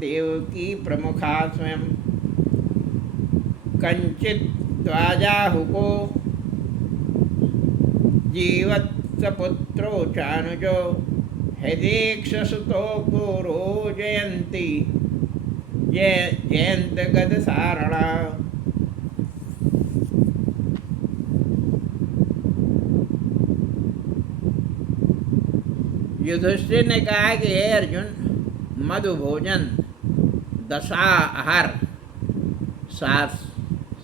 देवकी प्रमुखा स्वयं कंचित् द्वाजाहुको जीवत्सपुत्रो चानुजो हृदीक्षसुतो पुरो जयन्ती जयंत गदसारणा। युधिष्ठिर ने कहा कि हे अर्जुन, मधु भोजन, दशा आहार,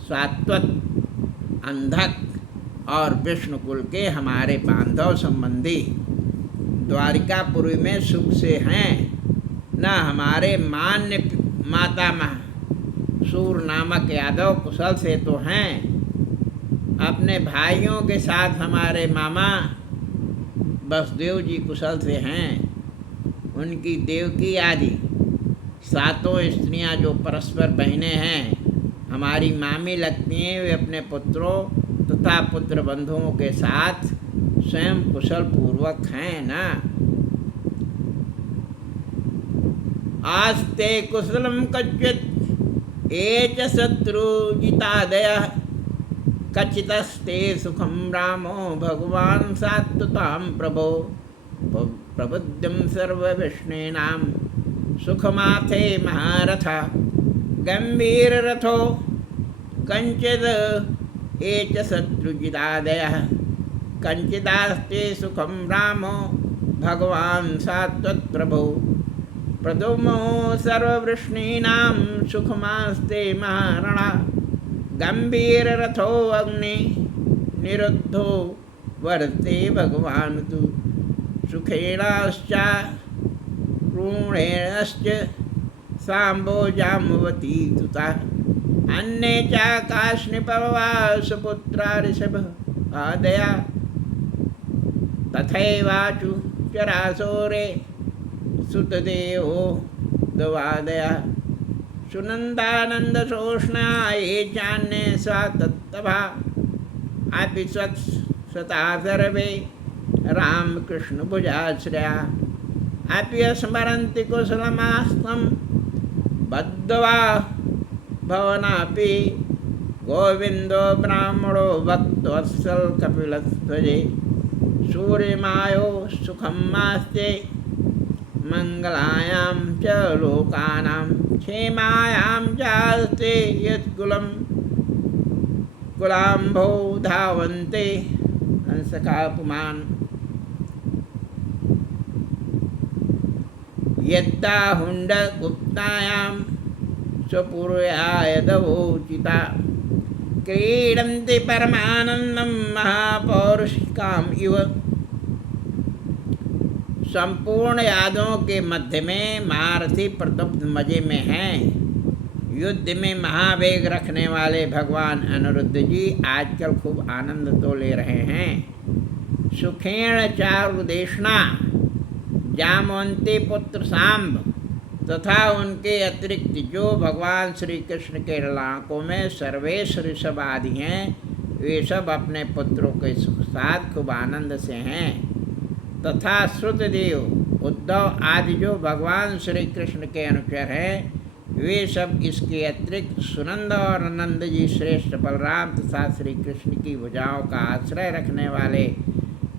सात्वत, अंधक और विष्णुकुल के हमारे बांधव संबंधी द्वारिकापुरी में सुख से हैं, न हमारे मान्य मातामह सूर नामक यादव कुशल से तो हैं। अपने भाइयों के साथ हमारे मामा वसुदेव जी कुशल से हैं। उनकी देवकी आदि सातों स्त्रियां जो परस्पर बहनें हैं हमारी मामी लगती हैं, वे अपने पुत्रों तथा पुत्र बंधुओं के साथ स्वयं कुशल पूर्वक हैं ना। आस्ते कुशलम कच्चित् एच शत्रुजितादयः कच्चितस्ते सुखम रामो भगवान् सात्वतां प्रभो प्रबुद्धं सर्वविष्णूनां सुखमाथे महारथा गंभीररथो कंचिद एच शत्रुजितादयः कंचिदास्ते सुखम रामो भगवान् सात्वतप्रभो प्रदुमो सर्ववृष्णीनां सुखमास्ते महारणा गंभीररथो अग्नि निरुद्धो वर्ते भगवान् तु सुखेनाश्च रूणेश्च सांबो जाम्बवती तुता अन्ये च काश्निपवा सुपुत्रा ऋषभ आदया तथैवाचु चरासोरे सुतदेवो दवादया सुनंदानंद शोषणा ये चान्ये स्वातत्तभा अपि स्वता सर्वे रामकृष्ण भुजाश्रया अपि स्मरन्ति कुशलमास्तं बद्ध्वा भवनापि गोविंदो ब्राह्मणो भक्तवत्सल कपिलध्वजे सूर्यमायो सुखम मास्ते मंगलायां च लोकानां क्षेमायां चास्ते यत्कुलं कुलाम्भो धावन्ते हंसका पुमान् यद्दाहुण्डगुप्तायां स्वपूर्यायदवोचिता क्रीडन्ति परमानन्दं महापौरुषिकाम इव। संपूर्ण यादों के मध्य में महारथी प्रतुब्ध मजे में हैं। युद्ध में महावेग रखने वाले भगवान अनिरुद्ध जी आजकल खूब आनंद तो ले रहे हैं। सुखेण चारुदेशना जामवंती पुत्र सांब तथा उनके अतिरिक्त जो भगवान श्री कृष्ण के ललाटों में सर्वेश ऋषभ आदि हैं, वे सब अपने पुत्रों के साथ खूब आनंद से हैं। तथा श्रुतदेव उद्धव आदि जो भगवान श्री कृष्ण के अनुचर हैं, वे सब इसके अतिरिक्त सुनंद और नंद जी श्रेष्ठ बलराम तथा श्री कृष्ण की भुजाओं का आश्रय रखने वाले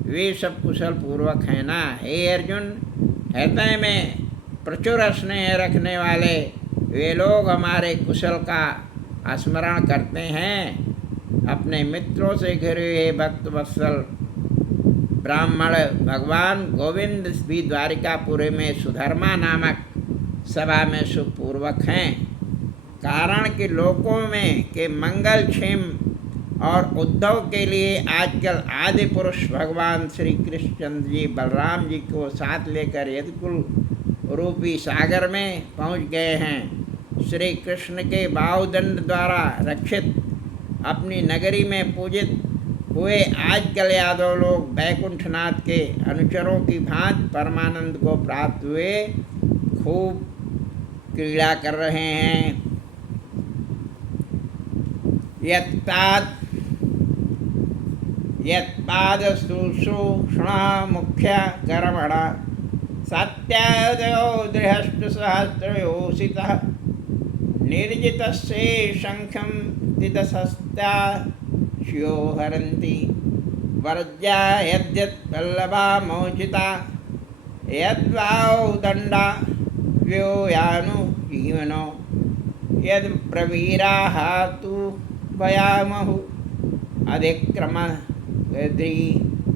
वे सब कुशल पूर्वक हैं ना। हे अर्जुन, हृदय में प्रचुर स्नेह रखने वाले वे लोग हमारे कुशल का स्मरण करते हैं। अपने मित्रों से घिरे हुए भक्त वत्सल ब्राह्मण भगवान गोविंद भी द्वारिकापुरी में सुधर्मा नामक सभा में सुखपूर्वक हैं। कारण कि लोकों में के मंगल क्षेम और उद्धव के लिए आजकल आदि पुरुष भगवान श्री कृष्णचंद्र जी बलराम जी को साथ लेकर यदुकुल रूपी सागर में पहुंच गए हैं। श्री कृष्ण के बाहुदंड द्वारा रक्षित अपनी नगरी में पूजित हुए आजकल यादव लोग बैकुंठनाथ के अनुचरों की भांति परमानंद को प्राप्त हुए खूब क्रीड़ा कर रहे हैं। यत्पाद शुश्रूषणा मुख्य कर्मणा सत्यादयो दृहष्टसहस्रयोषितः निर्जितस्य शंखं दिदसस्त्याश्यो हरन्ति वर्ज्या यद्यत्पल्लवा मोचिता यद्वाउदण्डा व्योयानुजीवनो यद्प्रवीराः तु भयामहु अधिक्रम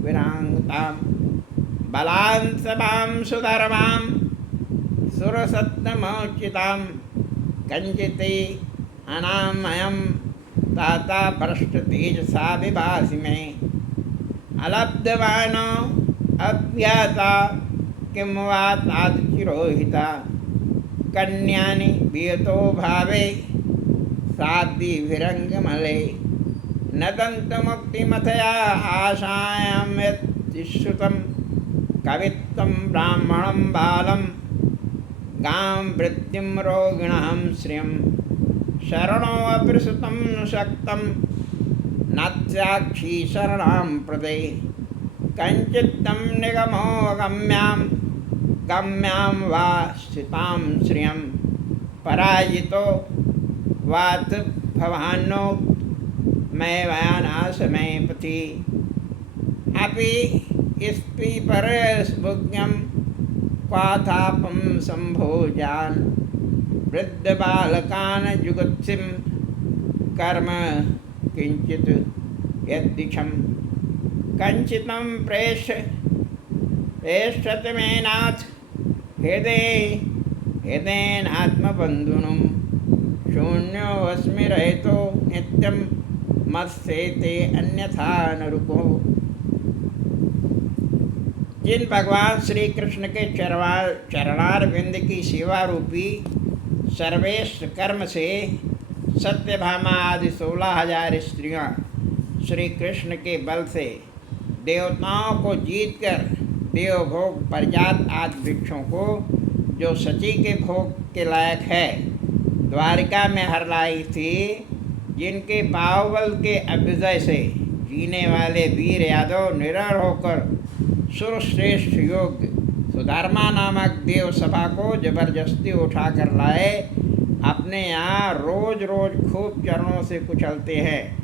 विरांगतां बलां सभां सुधर्मां सुरसत्तमोचितां कंचिते अनामयं ताता भ्रष्टतेजसा विभासि में अलब्धवानो अभ्याता किं वा तादचिरोहिता कन्यानि वियतो भावे साध्विरंगमले नदन्तमुक्तिमथया आशायां यत्श्रुतं कवित्वं ब्राह्मणं बालं गां वृत्तिं रोगिणं श्रियं शरणोऽपृसुतं शक्तं नात्याक्षी शरणां प्रदे कञ्चित्तं निगमो गम्यां वा स्थितां श्रियं पराजितो वात भवानो मैं वयानाशमय पथि अपि स्पी परस्भुज्ञं क्वाथापं संभोजान वृद्ध बालकान जुगत्सिं कर्म किंचित यद्दिशं कंचितं प्रेषत मे नाथ हृदयेनात्मबन्धुनं शून्योऽस्मि रहितो नित्यं मत्सेते अन्यथा नरुको। जिन भगवान श्री कृष्ण के चरणारविंद की सेवा रूपी सर्वेश्वर कर्म से सत्यभामा आदि 16,000 स्त्रियां श्री कृष्ण के बल से देवताओं को जीतकर देवभोग परजात आदि वृक्षों को जो सची के भोग के लायक है द्वारिका में हर लाई थी, जिनके बाहुबल के अभ्युदय से जीने वाले वीर यादव निडर होकर सुरश्रेष्ठ योग्य सुधर्मा नामक देव सभा को जबरदस्ती उठाकर लाए, अपने यहाँ रोज रोज खूब चरणों से कुचलते हैं।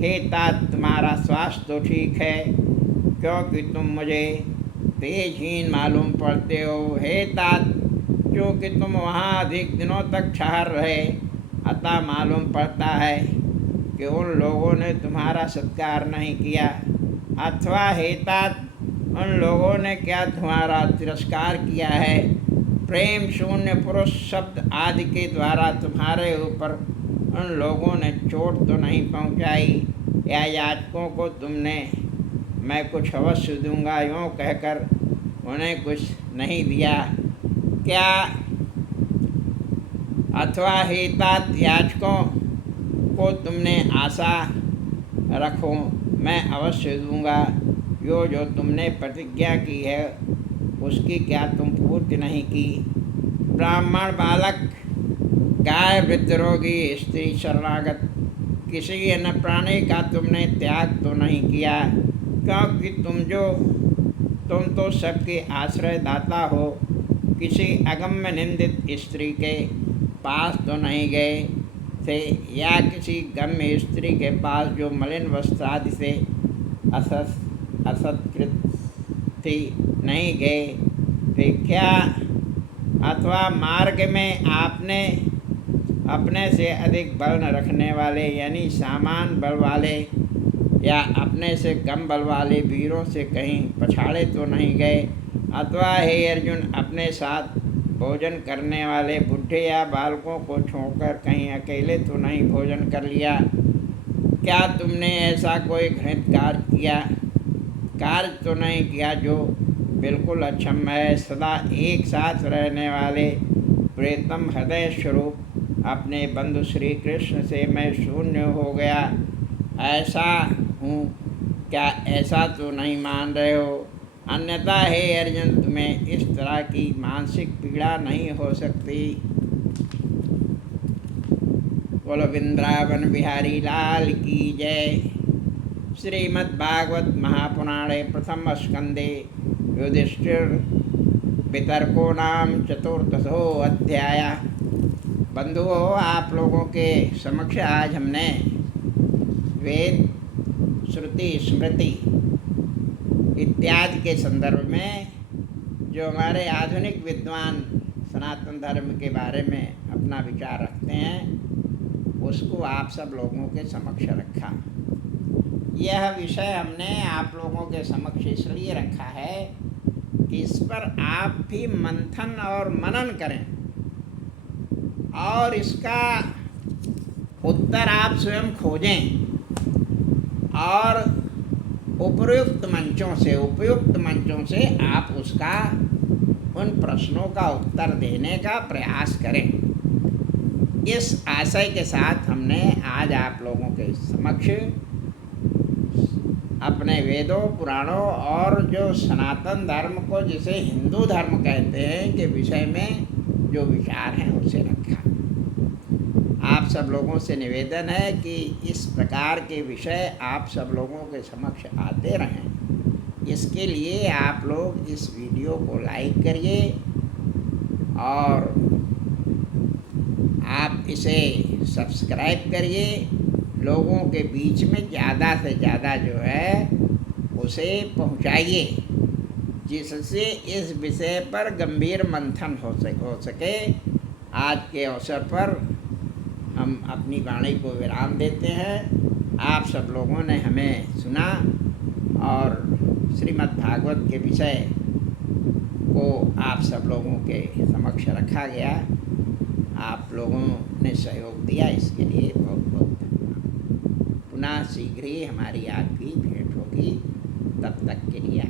हे तात, तुम्हारा स्वास्थ्य तो ठीक है, क्योंकि तुम मुझे तेजहीन मालूम पड़ते हो। हे तात, चूँकि तुम वहाँ अधिक दिनों तक ठहर रहे, अतः मालूम पड़ता है कि उन लोगों ने तुम्हारा सत्कार नहीं किया। अथवा हे तात, उन लोगों ने क्या तुम्हारा तिरस्कार किया है? प्रेम शून्य पुरुष शब्द आदि के द्वारा तुम्हारे ऊपर उन लोगों ने चोट तो नहीं पहुंचाई, या याचकों को तुमने मैं कुछ अवश्य दूंगा यूँ कहकर उन्हें कुछ नहीं दिया क्या? अथवा हे तात, याचकों को तुमने आशा रखो मैं अवश्य दूंगा, जो तुमने प्रतिज्ञा की है उसकी क्या तुम पूर्ति नहीं की? ब्राह्मण बालक, गाय, वृद्ध, रोगी, स्त्री, शरणागत, किसी अन्य प्राणी का तुमने त्याग तो नहीं किया, क्योंकि तुम तो सबके आश्रयदाता हो। किसी अगम्य निंदित स्त्री के पास तो नहीं गए थे, या किसी गम्य स्त्री के पास जो मलिन वस्त्र आदि से असत्कृत थी नहीं गए थे क्या? अथवा मार्ग में आपने अपने से अधिक बल न रखने वाले, यानी सामान बल वाले या अपने से कम बल वाले वीरों से कहीं पछाड़े तो नहीं गए? अथवा हे अर्जुन, अपने साथ भोजन करने वाले बुढ़े या बालकों को छोड़कर कहीं अकेले तो नहीं भोजन कर लिया? क्या तुमने ऐसा कोई घृणित कार्य तो नहीं किया जो बिल्कुल अक्षम्य है? सदा एक साथ रहने वाले प्रियतम हृदय स्वरूप अपने बंधु श्री कृष्ण से मैं शून्य हो गया ऐसा हूँ, क्या ऐसा तो नहीं मान रहे हो? अन्यथा हे अर्जुन, तुम्हें इस तरह की मानसिक पीड़ा नहीं हो सकती। बोलो वृंदावन बिहारी लाल की जय। श्रीमद्भागवत महापुराणे प्रथम स्कंदे युधिष्ठिर वितर्को नाम चतुर्थो अध्याय। बंधुओं, आप लोगों के समक्ष आज हमने वेद, श्रुति, स्मृति इत्यादि के संदर्भ में जो हमारे आधुनिक विद्वान सनातन धर्म के बारे में अपना विचार रखते हैं उसको आप सब लोगों के समक्ष रखा। यह विषय हमने आप लोगों के समक्ष इसलिए रखा है कि इस पर आप भी मंथन और मनन करें और इसका उत्तर आप स्वयं खोजें और उपयुक्त मंचों से आप उसका उन प्रश्नों का उत्तर देने का प्रयास करें। इस आशय के साथ हमने आज आप लोगों के समक्ष अपने वेदों, पुराणों और जो सनातन धर्म को जिसे हिंदू धर्म कहते हैं के विषय में जो विचार हैं उसे रखा। आप सब लोगों से निवेदन है कि इस प्रकार के विषय आप सब लोगों के समक्ष आते रहें। इसके लिए आप लोग इस वीडियो को लाइक करिए और आप इसे सब्सक्राइब करिए। लोगों के बीच में ज़्यादा से ज़्यादा जो है उसे पहुंचाइए, जिससे इस विषय पर गंभीर मंथन हो सके। आज के अवसर पर हम अपनी वाणी को विराम देते हैं। आप सब लोगों ने हमें सुना और श्रीमद् भागवत के विषय को आप सब लोगों के समक्ष रखा गया। आप लोगों ने सहयोग दिया, इसके लिए बहुत बहुत धन्यवाद। पुनः शीघ्र ही हमारी आपकी भेंट होगी, तब तक के लिए